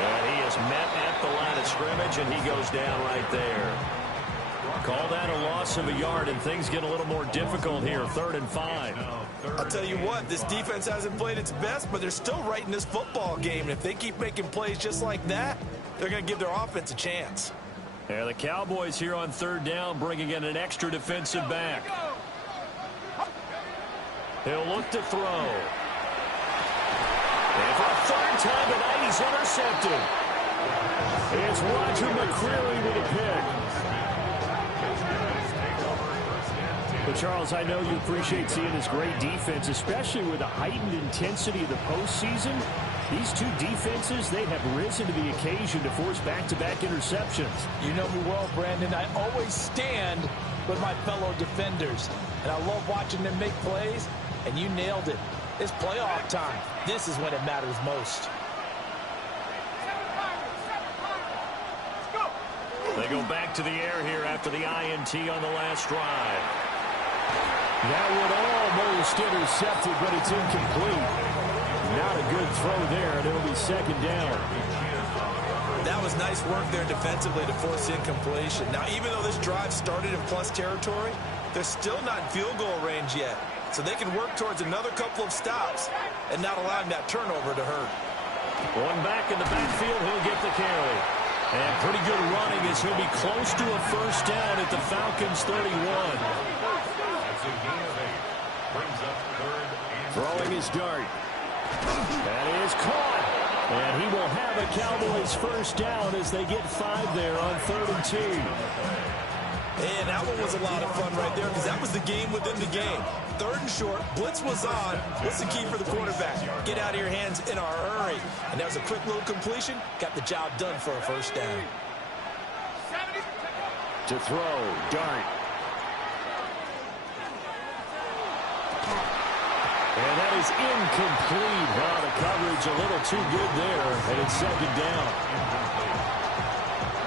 And he is met at the line of scrimmage, and he goes down right there. Call that a loss of a yard, and things get a little more difficult here. 3rd and 5. I'll tell you what, this defense hasn't played its best, but they're still right in this football game. And if they keep making plays just like that, they're going to give their offense a chance. Yeah, the Cowboys here on 3rd down bringing in an extra defensive back. He'll look to throw. And for a 3rd time tonight, he's intercepted. It's Roger McCreary with a pick. But, Charles, I know you appreciate seeing this great defense, especially with the heightened intensity of the postseason. These two defenses, they have risen to the occasion to force back-to-back interceptions. You know me well, Brandon. I always stand with my fellow defenders. And I love watching them make plays, and you nailed it. It's playoff time. This is when it matters most. They go back to the air here after the INT on the last drive. That would almost intercepted, but it's incomplete. Not a good throw there, and it'll be second down. That was nice work there defensively to force incompletion. Now, even though this drive started in plus territory, they're still not in field goal range yet. So they can work towards another couple of stops and not allowing that turnover to hurt. One back in the backfield, he'll get the carry. And pretty good running as he'll be close to a first down at the Falcons' 31. Throwing his dart. That is caught. And he will have a Cowboys first down as they get 5 there on 3rd and 2. And that one was a lot of fun right there because that was the game within the game. 3rd and short, blitz was on. What's the key for the quarterback? Get out of your hands in a hurry. And that was a quick little completion. Got the job done for a first down. To throw, dart. And that is incomplete. Wow, the coverage a little too good there. And it's second down.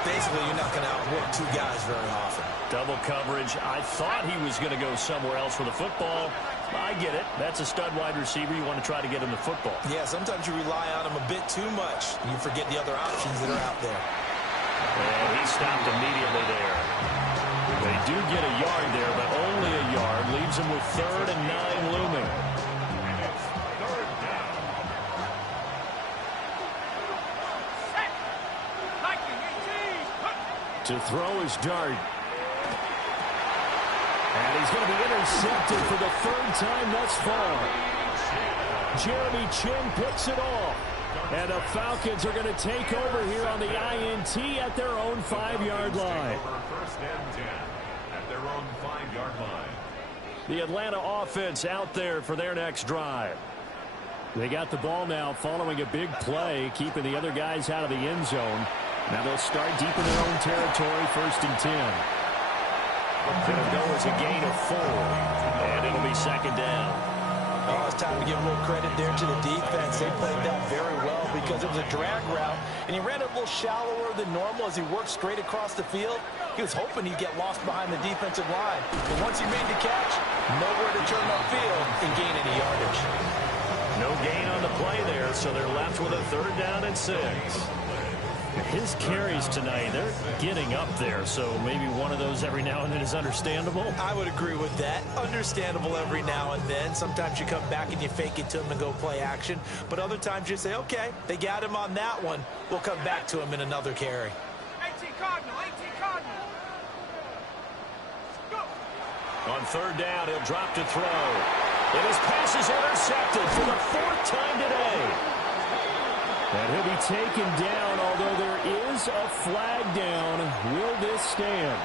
Basically, you're not going to outwork 2 guys very often. Double coverage. I thought he was going to go somewhere else for the football. I get it. That's a stud wide receiver. You want to try to get him the football. Yeah, sometimes you rely on him a bit too much. And you forget the other options that are out there. And he stopped immediately there. They do get a yard there, but only a yard. Leaves him with 3rd and 9 looming. To throw his dart. And he's going to be intercepted for the 3rd time thus far. Jeremy Chin picks it off. And the Falcons are going to take over here on the INT at their own 5-yard line. First and 10 at their own 5-yard line. The Atlanta offense out there for their next drive. They got the ball now following a big play, keeping the other guys out of the end zone. Now they'll start deep in their own territory, 1st and 10. Going to go as a gain of 4, and it'll be second down. Oh, it's time to give a little credit there to the defense. They played that very well because it was a drag route, and he ran it a little shallower than normal as he worked straight across the field. He was hoping he'd get lost behind the defensive line. But once he made the catch, nowhere to turn upfield and gain any yardage. No gain on the play there, so they're left with a 3rd down and 6. His carries tonight, they're getting up there, so maybe one of those every now and then is understandable. I would agree with that. Understandable every now and then. Sometimes you come back and you fake it to him and go play action. But other times you say, okay, they got him on that one. We'll come back to him in another carry. 18 Cardinal, 18 Cardinal. Go. On 3rd down, he'll drop to throw. And his pass is intercepted for the 4th time today. And he'll be taken down, although there is a flag down. Will this stand?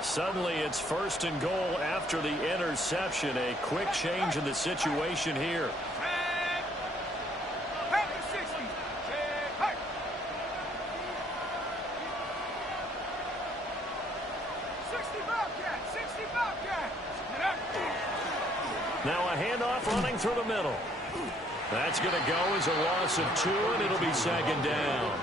Suddenly it's 1st and goal after the interception. A quick change in the situation here. Head to 60. Hey. 60 Bobcat, 60 Bobcat. Now a handoff running through the middle. That's going to go as a loss of 2, and it'll be second down.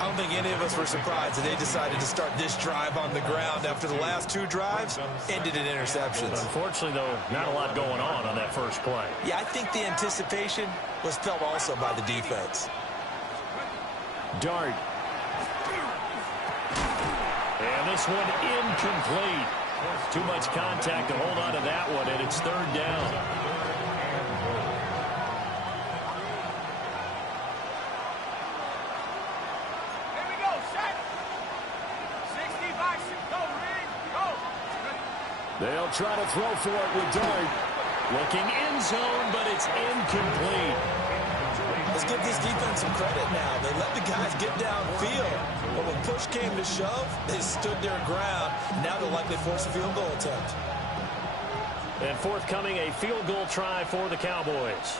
I don't think any of us were surprised that they decided to start this drive on the ground after the last 2 drives ended in interceptions. Unfortunately, though, not a lot going on that first play. Yeah, I think the anticipation was felt also by the defense. Dart. And this one incomplete. Too much contact to hold on to that one, and it's third down. Here we go, set. 60 by 6, go, Reed, go. They'll try to throw for it with Dart. Looking end zone, but it's incomplete. Let's give this defense some credit now. They let the guys get downfield. But when push came to shove, they stood their ground. Now they'll likely force a field goal attempt. And forthcoming, a field goal try for the Cowboys.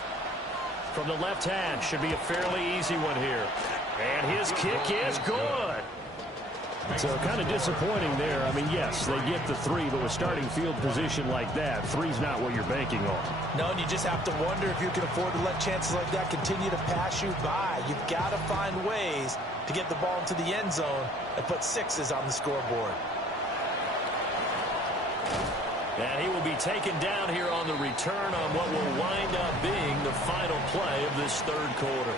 From the left hash, should be a fairly easy one here. And his kick is good. So kind of disappointing there. I mean, yes, they get the 3, but with starting field position like that, 3's not what you're banking on. No, and you just have to wonder if you can afford to let chances like that continue to pass you by. You've got to find ways to get the ball into the end zone and put 6s on the scoreboard. And he will be taken down here on the return on what will wind up being the final play of this third quarter.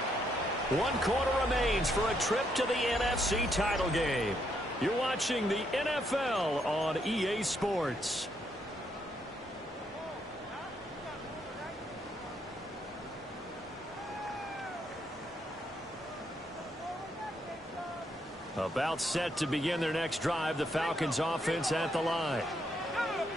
1 quarter remains for a trip to the NFC title game. You're watching the NFL on EA Sports. About set to begin their next drive, the Falcons offense at the line.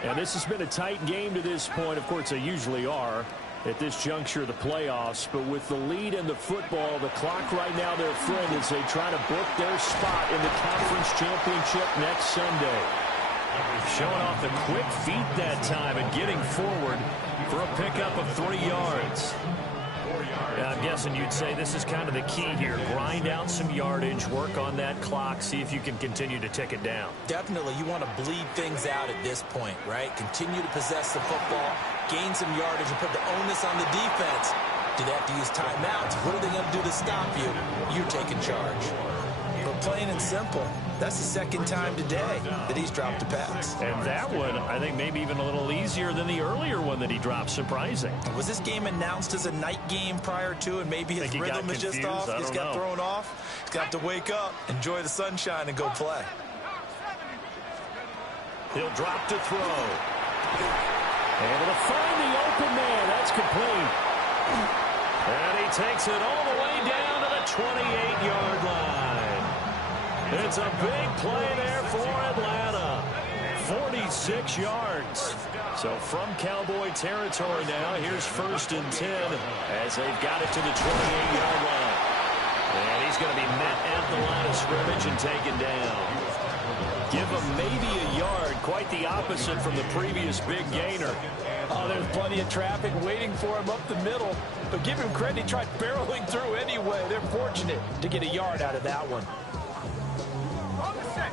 And this has been a tight game to this point. Of course, they usually are at this juncture of the playoffs. But with the lead in the football, the clock right now their friend as they try to book their spot in the conference championship next Sunday. Showing off the quick feet that time and getting forward for a pickup of 3 yards. Yeah, I'm guessing you'd say this is kind of the key here. Grind out some yardage, work on that clock, see if you can continue to tick it down. Definitely, you want to bleed things out at this point, right? Continue to possess the football, gain some yardage, and put the onus on the defense. Do they have to use timeouts? What are they going to do to stop you? You're taking charge. But plain and simple, that's the second time today that he's dropped a pass. And that one, I think, maybe even a little easier than the earlier one that he dropped. Surprising. Was this game announced as a night game prior to, and maybe his rhythm is just off? He's got thrown off. He's got to wake up, enjoy the sunshine, and go play. He'll drop to throw. Able to find the open man. That's complete. And he takes it all the way down to the 28-yard line. It's a big play there for Atlanta. 46 yards. So from Cowboy territory now, here's 1st and 10 as they've got it to the 28-yard line. And he's going to be met at the line of scrimmage and taken down. Give him maybe a yard, quite the opposite from the previous big gainer. Oh, there's plenty of traffic waiting for him up the middle. But give him credit, he tried barreling through anyway. They're fortunate to get a yard out of that one.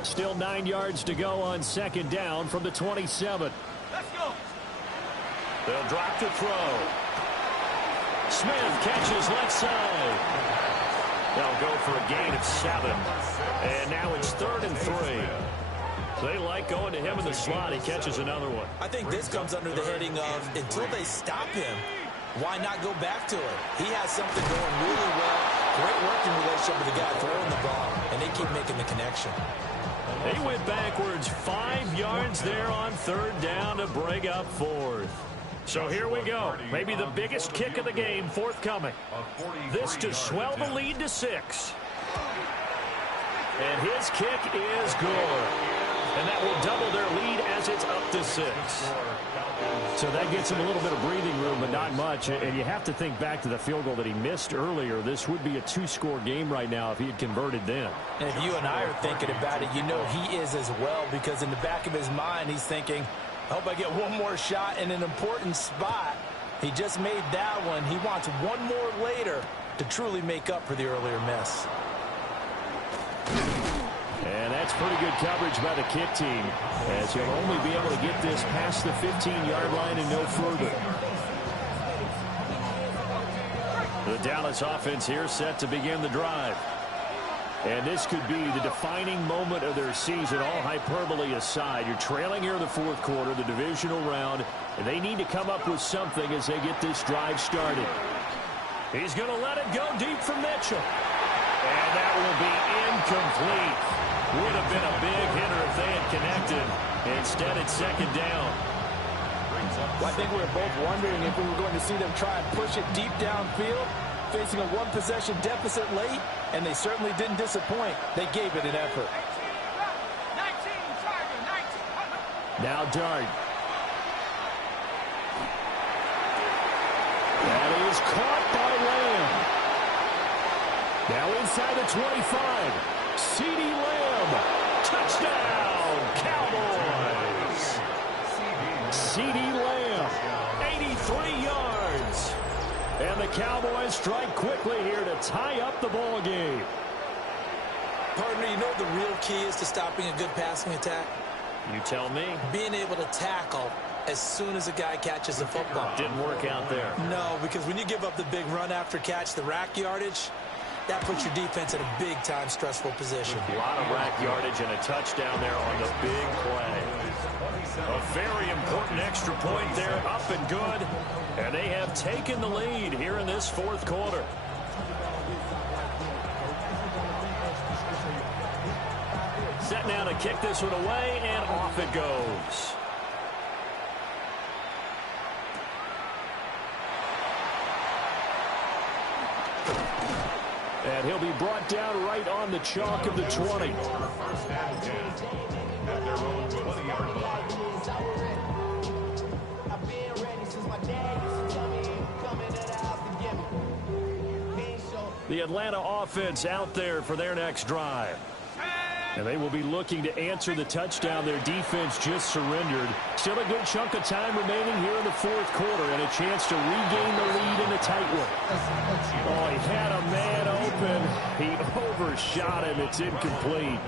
Still 9 yards to go on 2nd down from the 27. Let's go. They'll drop to throw. Smith catches left side. They'll go for a gain of 7. And now it's 3rd and 3. They like going to him in the slot. He catches another one. I think this comes under the heading of until they stop him, why not go back to it? He has something going really well. Great working relationship with the guy throwing the ball, and they keep making the connection. They went backwards 5 yards there on 3rd down to bring up 4th. So here we go. Maybe the biggest kick of the game forthcoming. This to swell the lead to 6. And his kick is good. And that will double their lead as it's up to 6. So that gets him a little bit of breathing room, but not much. And you have to think back to the field goal that he missed earlier. This would be a 2-score game right now if he had converted then. And if you and I are thinking about it, you know he is as well, because in the back of his mind, he's thinking, I hope I get one more shot in an important spot. He just made that one. He wants one more later to truly make up for the earlier miss. And that that's pretty good coverage by the kick team, as he'll only be able to get this past the 15-yard line and no further. The Dallas offense here set to begin the drive. And this could be the defining moment of their season, all hyperbole aside. You're trailing here in the fourth quarter, the divisional round, and they need to come up with something as they get this drive started. He's going to let it go deep from Mitchell. And that will be incomplete. Would have been a big hitter if they had connected. Instead, it's second down. Well, I think we were both wondering if we were going to see them try and push it deep downfield, facing a one-possession deficit late, and they certainly didn't disappoint. They gave it an effort. 19, Tiger, 19. Now Dart. That is caught by Lamb. Now inside the 25. CeeDee Lamb. Touchdown, Cowboys. CeeDee Lamb, 83 yards. And the Cowboys strike quickly here to tie up the ball game. Partner, you know what the real key is to stopping a good passing attack? You tell me. Being able to tackle as soon as a guy catches the football. Didn't work out there. No, because when you give up the big run after catch, the rack yardage, that puts your defense in a big-time stressful position. A lot of rack yardage and a touchdown there on the big play. A very important extra point there, up and good. And they have taken the lead here in this fourth quarter. Set now to kick this one away, and off it goes. And he'll be brought down right on the chalk of the 20. The Atlanta offense out there for their next drive. And they will be looking to answer the touchdown their defense just surrendered. Still a good chunk of time remaining here in the fourth quarter and a chance to regain the lead in a tight one. Oh, he had a man open. He overshot him. It's incomplete.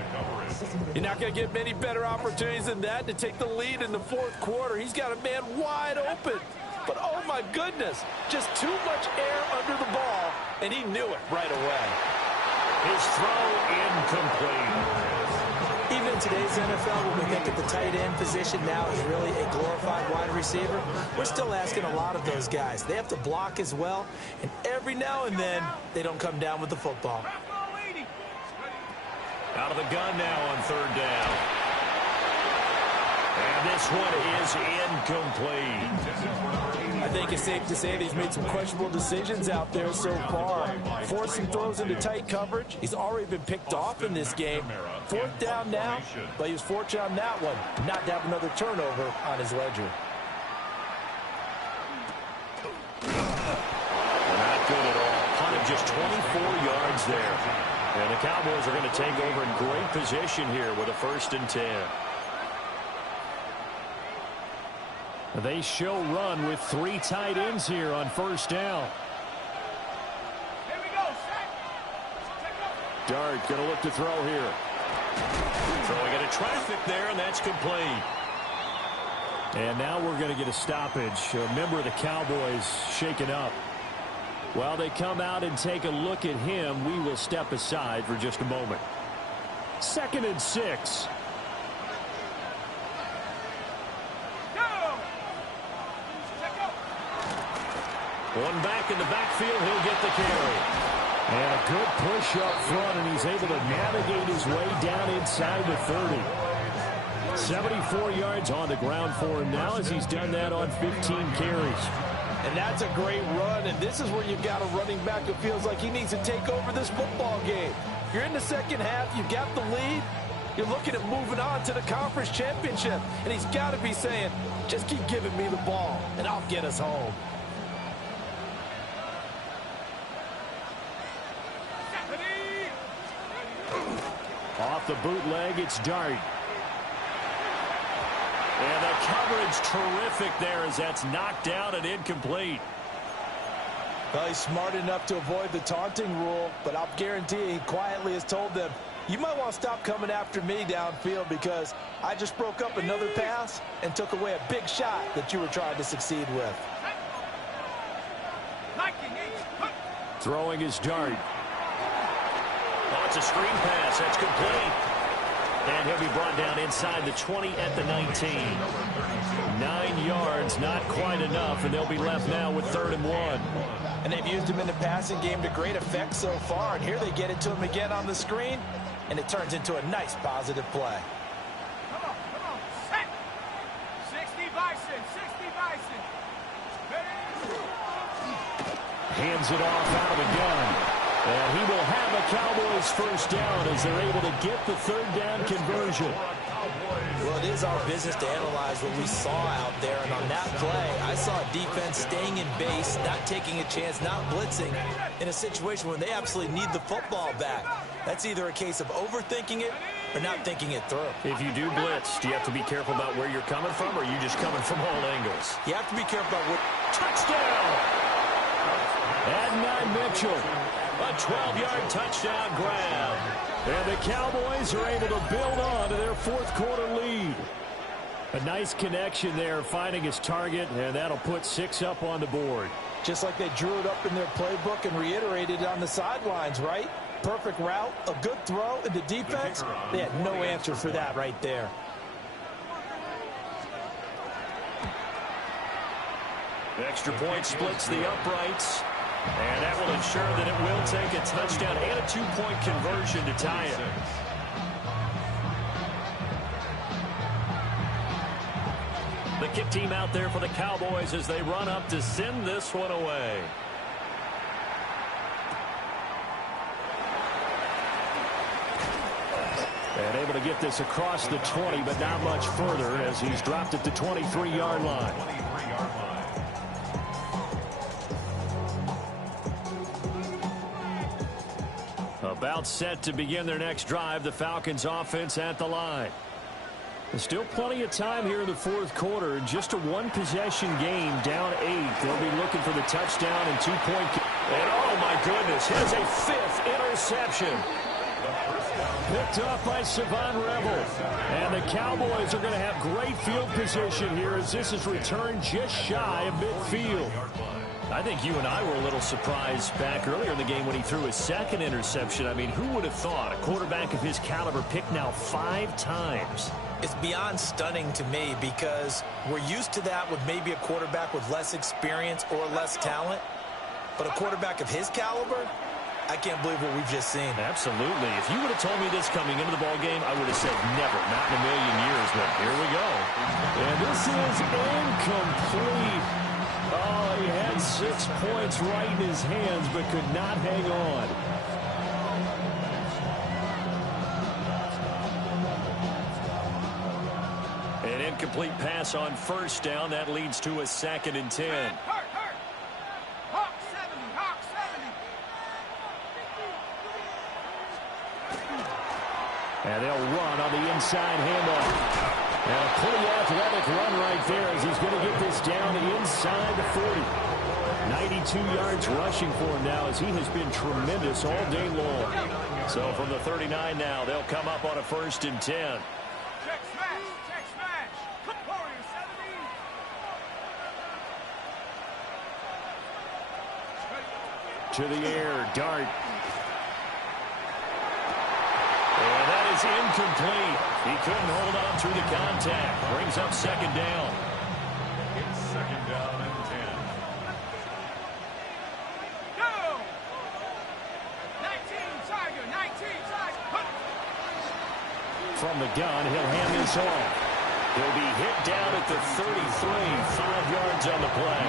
You're not going to get many better opportunities than that to take the lead in the fourth quarter. He's got a man wide open. But, oh, my goodness, just too much air under the ball, and he knew it right away. His throw incomplete. Even in today's NFL, when we think of the tight end position now is really a glorified wide receiver, we're still asking a lot of those guys. They have to block as well, and every now and then, they don't come down with the football. Out of the gun now on third down. And this one is incomplete. I think it's safe to say that he's made some questionable decisions out there so far. Forcing throws into tight coverage. He's already been picked off in this game. Fourth down now, but he was fortunate on that one not to have another turnover on his ledger. Not good at all. Punted just 24 yards there. And the Cowboys are going to take over in great position here with a 1st and 10. They show run with 3 tight ends here on 1st down. Here we go, Dart going to look to throw here. Throwing into traffic there, and that's complete. And now we're going to get a stoppage. A member of the Cowboys shaken up. While they come out and take a look at him, we will step aside for just a moment. 2nd and 6. One back in the backfield, he'll get the carry. And a good push up front, and he's able to navigate his way down inside the 30. 74 yards on the ground for him now as he's done that on 15 carries. And that's a great run, and this is where you've got a running back who feels like he needs to take over this football game. You're in the second half, you've got the lead, you're looking at moving on to the conference championship, and he's got to be saying, just keep giving me the ball, and I'll get us home. Off the bootleg, it's Dart. And the coverage terrific there as that's knocked down and incomplete. Well, he's smart enough to avoid the taunting rule, but I'll guarantee he quietly has told them, You might want to stop coming after me downfield because I just broke up another pass and took away a big shot that you were trying to succeed with. Throwing his dart. Oh, it's a screen pass. That's complete. And he'll be brought down inside the 20 at the 19. 9 yards, not quite enough, and they'll be left now with 3rd and 1. And they've used him in the passing game to great effect so far, and here they get it to him again on the screen, and it turns into a nice positive play. Come on, set. 60 Bison, 60 Bison. Hands it off out of the gun. And he will have a Cowboys first down as they're able to get the 3rd down conversion. Well, it is our business to analyze what we saw out there, and on that play, I saw a defense staying in base, not taking a chance, not blitzing, in a situation where they absolutely need the football back. That's either a case of overthinking it or not thinking it through. If you do blitz, do you have to be careful about where you're coming from, or are you just coming from all angles? You have to be careful about what... Touchdown! Adnan Mitchell. A 12-yard touchdown grab. And the Cowboys are able to build on to their 4th quarter lead. A nice connection there, finding his target, and that'll put 6 up on the board. Just like they drew it up in their playbook and reiterated it on the sidelines, right? Perfect route, a good throw, and the defense, they had no answer for that right there. Extra point splits the uprights. And that will ensure that it will take a touchdown and a 2-point conversion to tie it. The kick team out there for the Cowboys as they run up to send this one away. And able to get this across the 20, but not much further as he's dropped at the 23-yard line. About set to begin their next drive, the Falcons offense at the line. There's still plenty of time here in the 4th quarter. Just a 1-possession game, down 8. They'll be looking for the touchdown and 2-point. And oh my goodness, here's a 5th interception. Picked off by Savon Rebel. And the Cowboys are going to have great field position here as this is returned just shy of midfield. I think you and I were a little surprised back earlier in the game when he threw his 2nd interception. I mean, who would have thought a quarterback of his caliber picked now 5 times? It's beyond stunning to me because we're used to that with maybe a quarterback with less experience or less talent. But a quarterback of his caliber, I can't believe what we've just seen. Absolutely. If you would have told me this coming into the ball game, I would have said never, not in a million years. But here we go. And this is incomplete. Oh, he had 6 points right in his hands, but could not hang on. An incomplete pass on 1st down. That leads to a 2nd and 10. Hawk 70, Hawk 70. And they'll run on the inside handoff. And a pretty athletic run right there as he's going to get this down inside the 40. 92 yards rushing for him now as he has been tremendous all day long. So from the 39 now, they'll come up on a 1st and 10. Check smash, check smash. Warrior 70. To the air, dart. And that is incomplete. He couldn't hold on through the contact. Brings up 2nd down. It's 2nd down and 10. Go! 19 Tiger, 19 Tiger. From the gun, he'll hand this off. He'll be hit down at the 33, 5 yards on the play.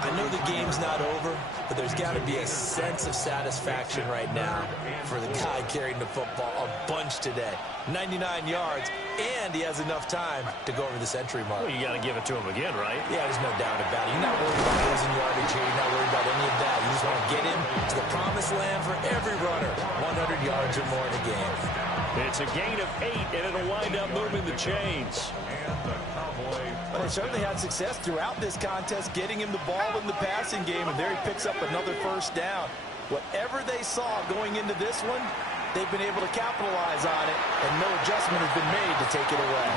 I know the game's not over, but there's got to be a sense of satisfaction right now for the guy carrying the football a bunch today. 99 yards, and he has enough time to go over the century mark. Well, you got to give it to him again, right? Yeah, there's no doubt about it. You're not worried about losing yardage here. You're not worried about any of that. You just want to get him to the promised land for every runner. 100 yards or more in a game. It's a gain of 8, and it'll wind up moving the chains. But they certainly had success throughout this contest, getting him the ball in the passing game, and there he picks up another 1st down. Whatever they saw going into this one, they've been able to capitalize on it, and no adjustment has been made to take it away.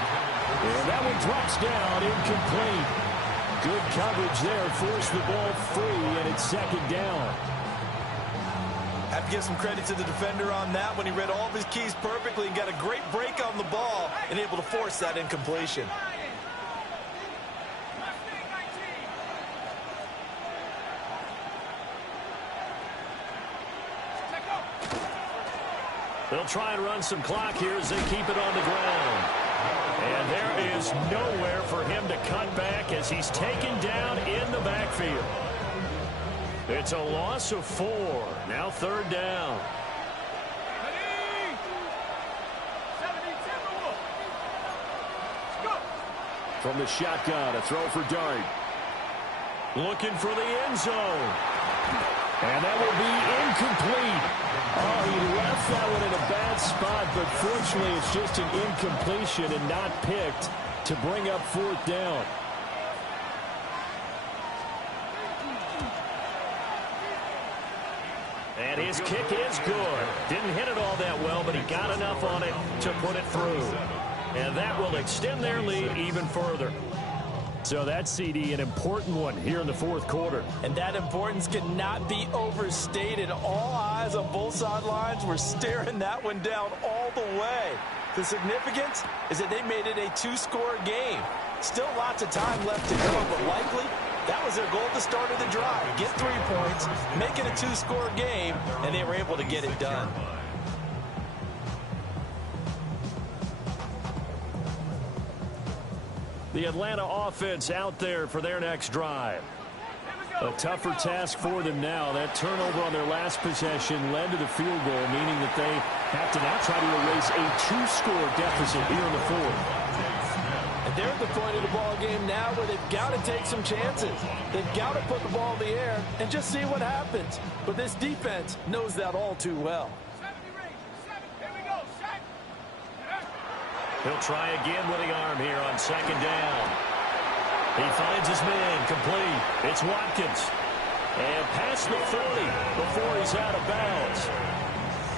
And that one drops down, incomplete. Good coverage there, forced the ball free, and it's second down. Have to give some credit to the defender on that when he read all of his keys perfectly and got a great break on the ball and able to force that incompletion. They'll try and run some clock here as they keep it on the ground. And there is nowhere for him to cut back as he's taken down in the backfield. It's a loss of 4. Now third down. From the shotgun, a throw for Dart. Looking for the end zone. And that will be incomplete. Oh, he left that one in a bad spot, but fortunately it's just an incompletion and not picked to bring up fourth down. And his kick is good. Didn't hit it all that well, but he got enough on it to put it through. And that will extend their lead even further. So that's, CD, an important one here in the fourth quarter. And that importance cannot be overstated. All eyes on both sidelines were staring that one down all the way. The significance is that they made it a 2-score game. Still lots of time left to go, but likely that was their goal at the start of the drive. Get 3 points, make it a 2-score game, and they were able to get it done. The Atlanta offense out there for their next drive. A tougher task for them now. That turnover on their last possession led to the field goal, meaning that they have to now try to erase a 2-score deficit here in the fourth. And they're at the point of the ball game now where they've got to take some chances. They've got to put the ball in the air and just see what happens. But this defense knows that all too well. He'll try again with the arm here on second down. He finds his man complete. It's Watkins. And past the 40 before he's out of bounds.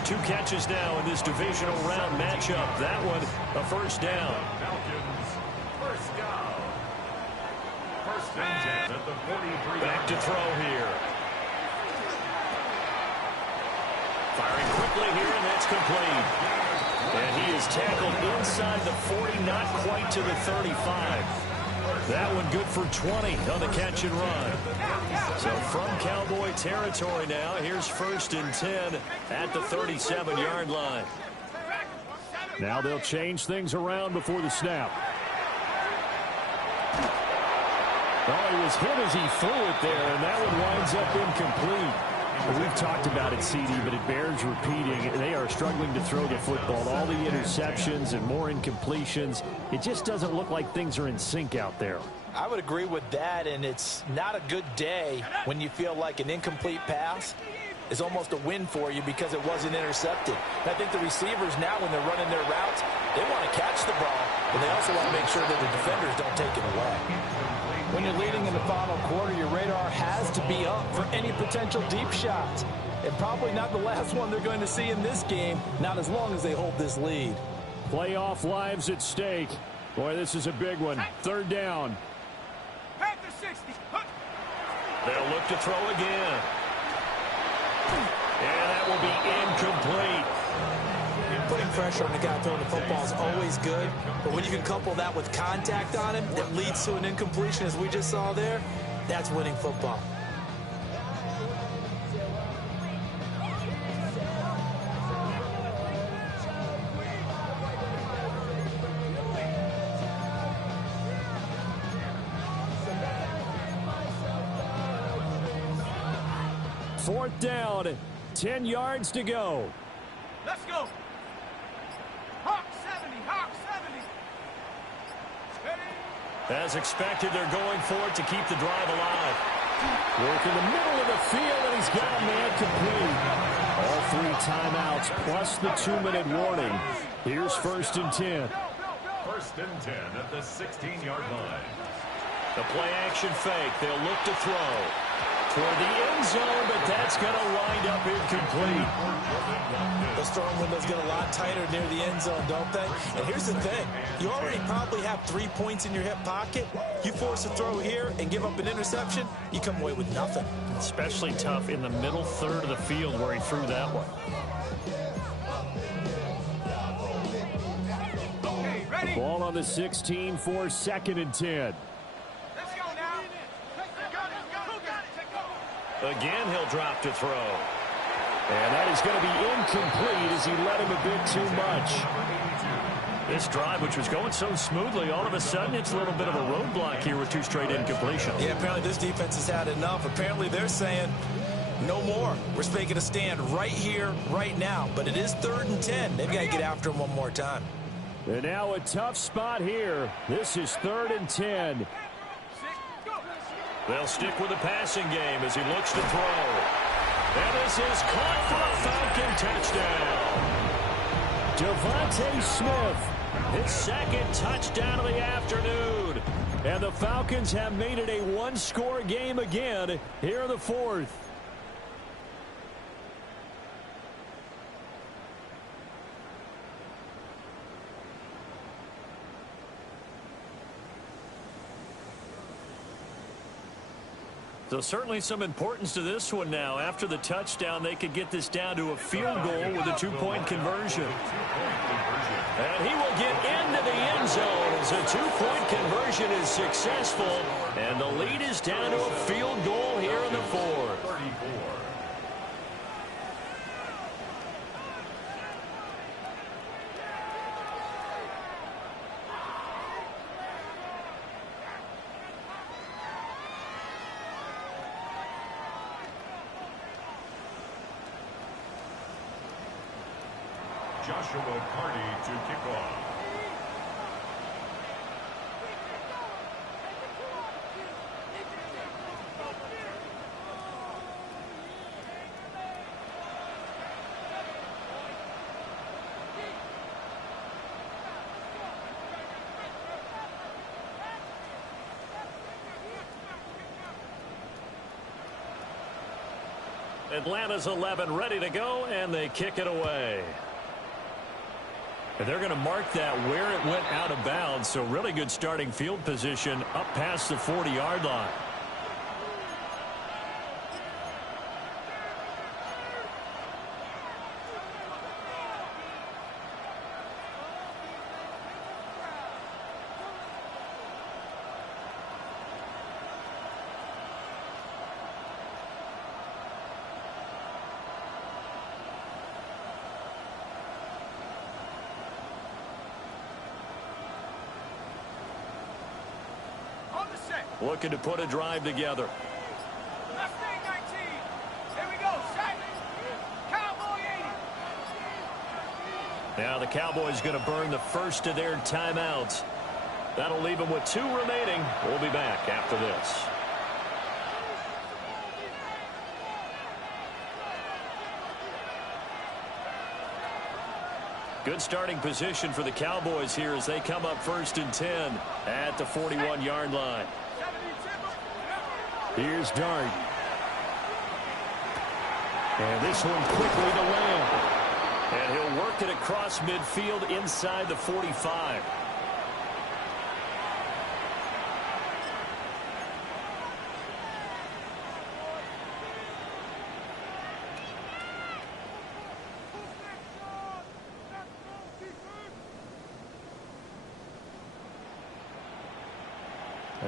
2 catches now in this divisional round matchup. That one, a first down. Falcons, first down. First and 10 at the 43. Back to throw here. Firing quickly here, and that's complete. And he is tackled inside the 40, not quite to the 35. That one good for 20 on the catch and run. So from Cowboy territory now, here's first and 10 at the 37-yard line. Now they'll change things around before the snap. Oh, he was hit as he threw it there, and that one winds up incomplete. We've talked about it, CD, but it bears repeating. They are struggling to throw the football. All the interceptions and more incompletions. It just doesn't look like things are in sync out there. I would agree with that, and it's not a good day when you feel like an incomplete pass is almost a win for you because it wasn't intercepted. And I think the receivers now, when they're running their routes, they want to catch the ball, but they also want to make sure that the defenders don't take it away. When you're leading in the final quarter, your radar has to be up for any potential deep shots. And probably not the last one they're going to see in this game, not as long as they hold this lead. Playoff lives at stake. Boy, this is a big one. Third down. They'll look to throw again. And that will be incomplete. Putting pressure on the guy throwing the football is always good, but when you can couple that with contact on him that leads to an incompletion, as we just saw there, that's winning football. Fourth down, 10 yards to go. Let's go. Hawk 70, Hawk 70. Steady. As expected, they're going for it to keep the drive alive. Work in the middle of the field, and he's got a man complete. All 3 timeouts plus the 2-minute warning. Here's first and 10. First and 10 at the 16-yard line. The play action fake. They'll look to throw. toward the end zone, but that's going to wind up incomplete. Those throwing windows get a lot tighter near the end zone, don't they? And here's the thing. You already probably have 3 points in your hip pocket. You force a throw here and give up an interception, you come away with nothing. Especially tough in the middle third of the field where he threw that one. Okay, ready? Ball on the 16 for 2nd and 10. Let's go now. Again, he'll drop to throw. And that is going to be incomplete as he let him a bit too much. This drive, which was going so smoothly, all of a sudden it's a little bit of a roadblock here with 2 straight incompletions. Yeah, apparently this defense has had enough. Apparently they're saying no more. We're making a stand right here, right now. But it is 3rd and 10. They've got to get after him one more time. And now a tough spot here. This is 3rd and 10. They'll stick with the passing game as he looks to throw. And this is caught for a Falcon touchdown. Devontae Smith, his 2nd touchdown of the afternoon. And the Falcons have made it a 1-score game again here in the 4th. So certainly some importance to this one now. After the touchdown, they could get this down to a field goal with a 2-point conversion. And he will get into the end zone as a 2-point conversion is successful. And the lead is down to a field goal here in the 4th. Joshua Carney to kick off. Atlanta's 11 ready to go, and they kick it away. And they're going to mark that where it went out of bounds, so really good starting field position up past the 40-yard line. Looking to put a drive together. Left wing 19. Here we go. Set. Cowboy 80. Now the Cowboys going to burn the first of their timeouts. That'll leave them with 2 remaining. We'll be back after this. Good starting position for the Cowboys here as they come up 1st and 10 at the 41-yard line. Here's Dart. And this one quickly to land. And he'll work it across midfield inside the 45.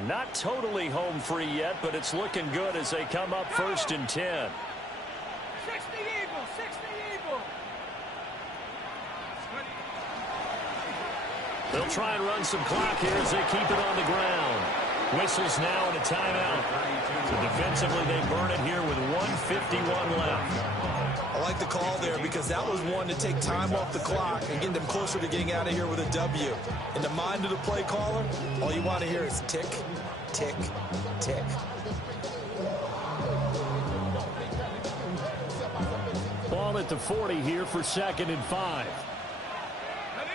Not totally home free yet, but it's looking good as they come up 1st and 10. 60 Eagle, 60 Eagle. They'll try and run some clock here as they keep it on the ground. Whistles now and a timeout. So defensively, they burn it here with 1:51 left. I like the call there because that was one to take time off the clock and get them closer to getting out of here with a W. In the mind of the play caller, all you want to hear is tick, tick, tick. Ball at the 40 here for 2nd and 5. Ready?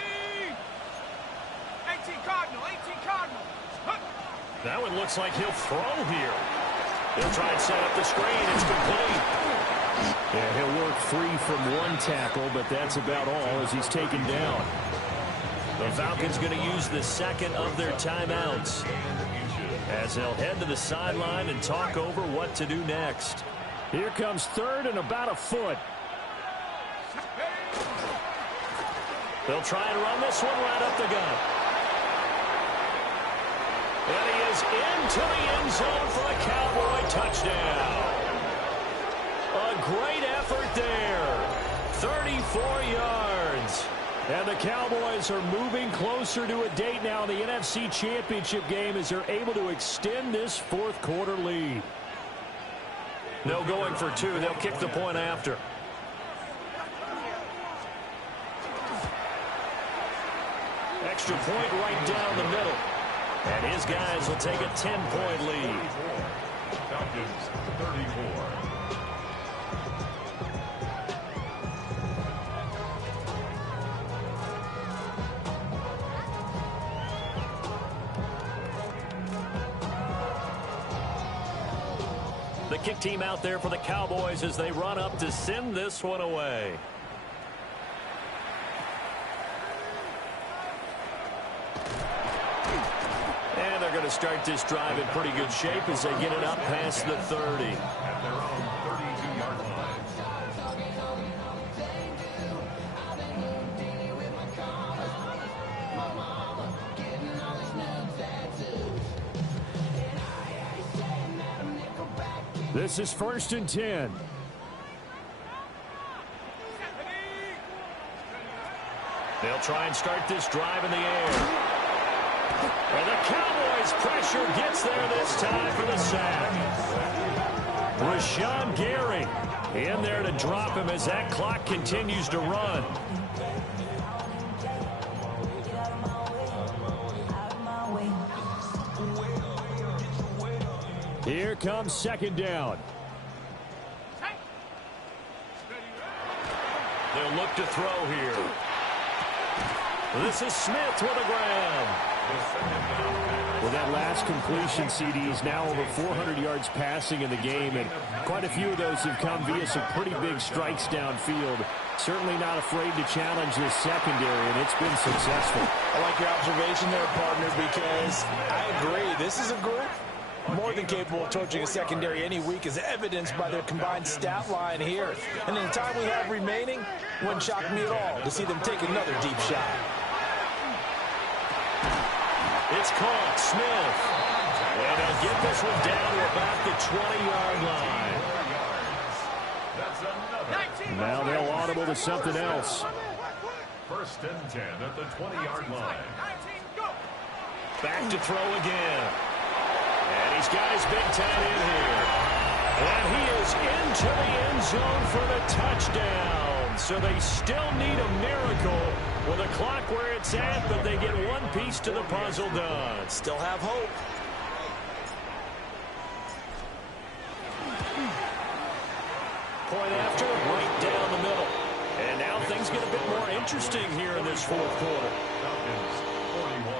18 Cardinal, 18 Cardinal. Huh. That one looks like he'll throw here. He'll try and set up the screen. It's complete. Yeah, he'll work free from one tackle, but that's about all as he's taken down. The Falcons going to use the second of their timeouts as they'll head to the sideline and talk over what to do next. Here comes third and about a foot. They'll try and run this one right up the gut. And he is into the end zone for a Cowboy touchdown. A great effort there. 34 yards. And the Cowboys are moving closer to a date now in the NFC Championship game as they're able to extend this fourth quarter lead. No going for two. They'll kick the point after. Extra point right down the middle. And his guys will take a 10-point lead. Falcons 34. The kick team out there for the Cowboys as they run up to send this one away. And they're going to start this drive in pretty good shape as they get it up past the 30. At their own 32-yard line. This is 1st and 10. They'll try and start this drive in the air. And the Cowboys' pressure gets there this time for the sack. Rashawn Gary in there to drop him as that clock continues to run. Here comes 2nd down. They'll look to throw here. This is Smith with a grab. With that last completion, CD's now over 400 yards passing in the game, and quite a few of those have come via some pretty big strikes downfield. Certainly not afraid to challenge this secondary, and it's been successful. I like your observation there, partner, because I agree. This is a group more than capable of torching a secondary any week, as evidenced by their combined stat line here. And in the time we have remaining, wouldn't shock me at all to see them take another deep shot. It's caught, Smith. And they'll get this one down to about the 20-yard line. Now they'll audible to something else. 1st and 10 at the 20-yard line. Back to throw again. And he's got his big tight end here. And he is into the end zone for the touchdown. So they still need a miracle with the clock where it's at, but they get one piece to the puzzle done. Still have hope. Point after, right down the middle. And now things get a bit more interesting here in this fourth quarter. Falcons 41.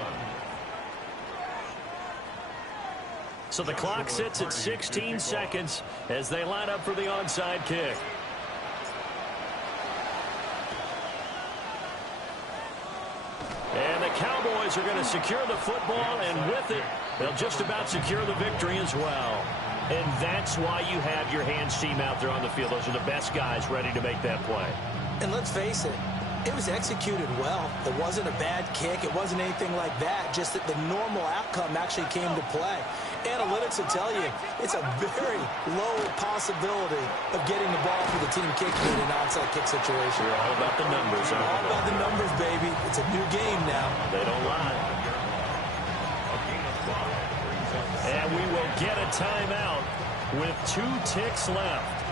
So the clock sits at 16 seconds as they line up for the onside kick. And the Cowboys are going to secure the football, and with it, they'll just about secure the victory as well. And that's why you have your hands team out there on the field. Those are the best guys ready to make that play. And let's face it, it was executed well. It wasn't a bad kick. It wasn't anything like that. Just that the normal outcome actually came to play. Analytics will tell you it's a very low possibility of getting the ball for the team kicking in an onside kick situation. We're all about the numbers. All about the numbers, baby. It's a new game now. They don't lie. And we will get a timeout with 2 ticks left.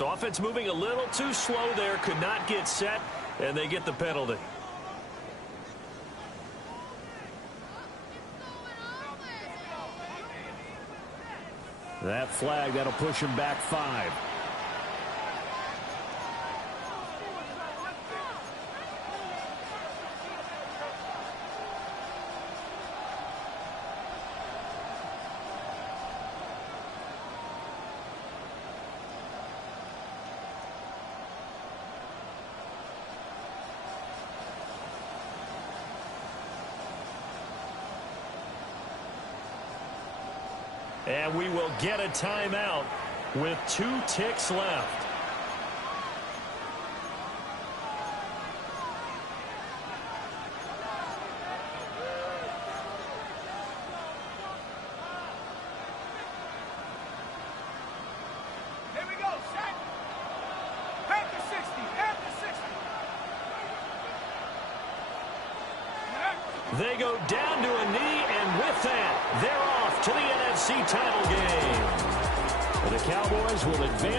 So offense moving a little too slow there, could not get set, and they get the penalty. That flag, that'll push him back 5. And we will get a timeout with 2 ticks left. Here we go, set. At the 60, at the 60. They go down to a knee, and with that, they're off to the NFC title game. The Cowboys will advance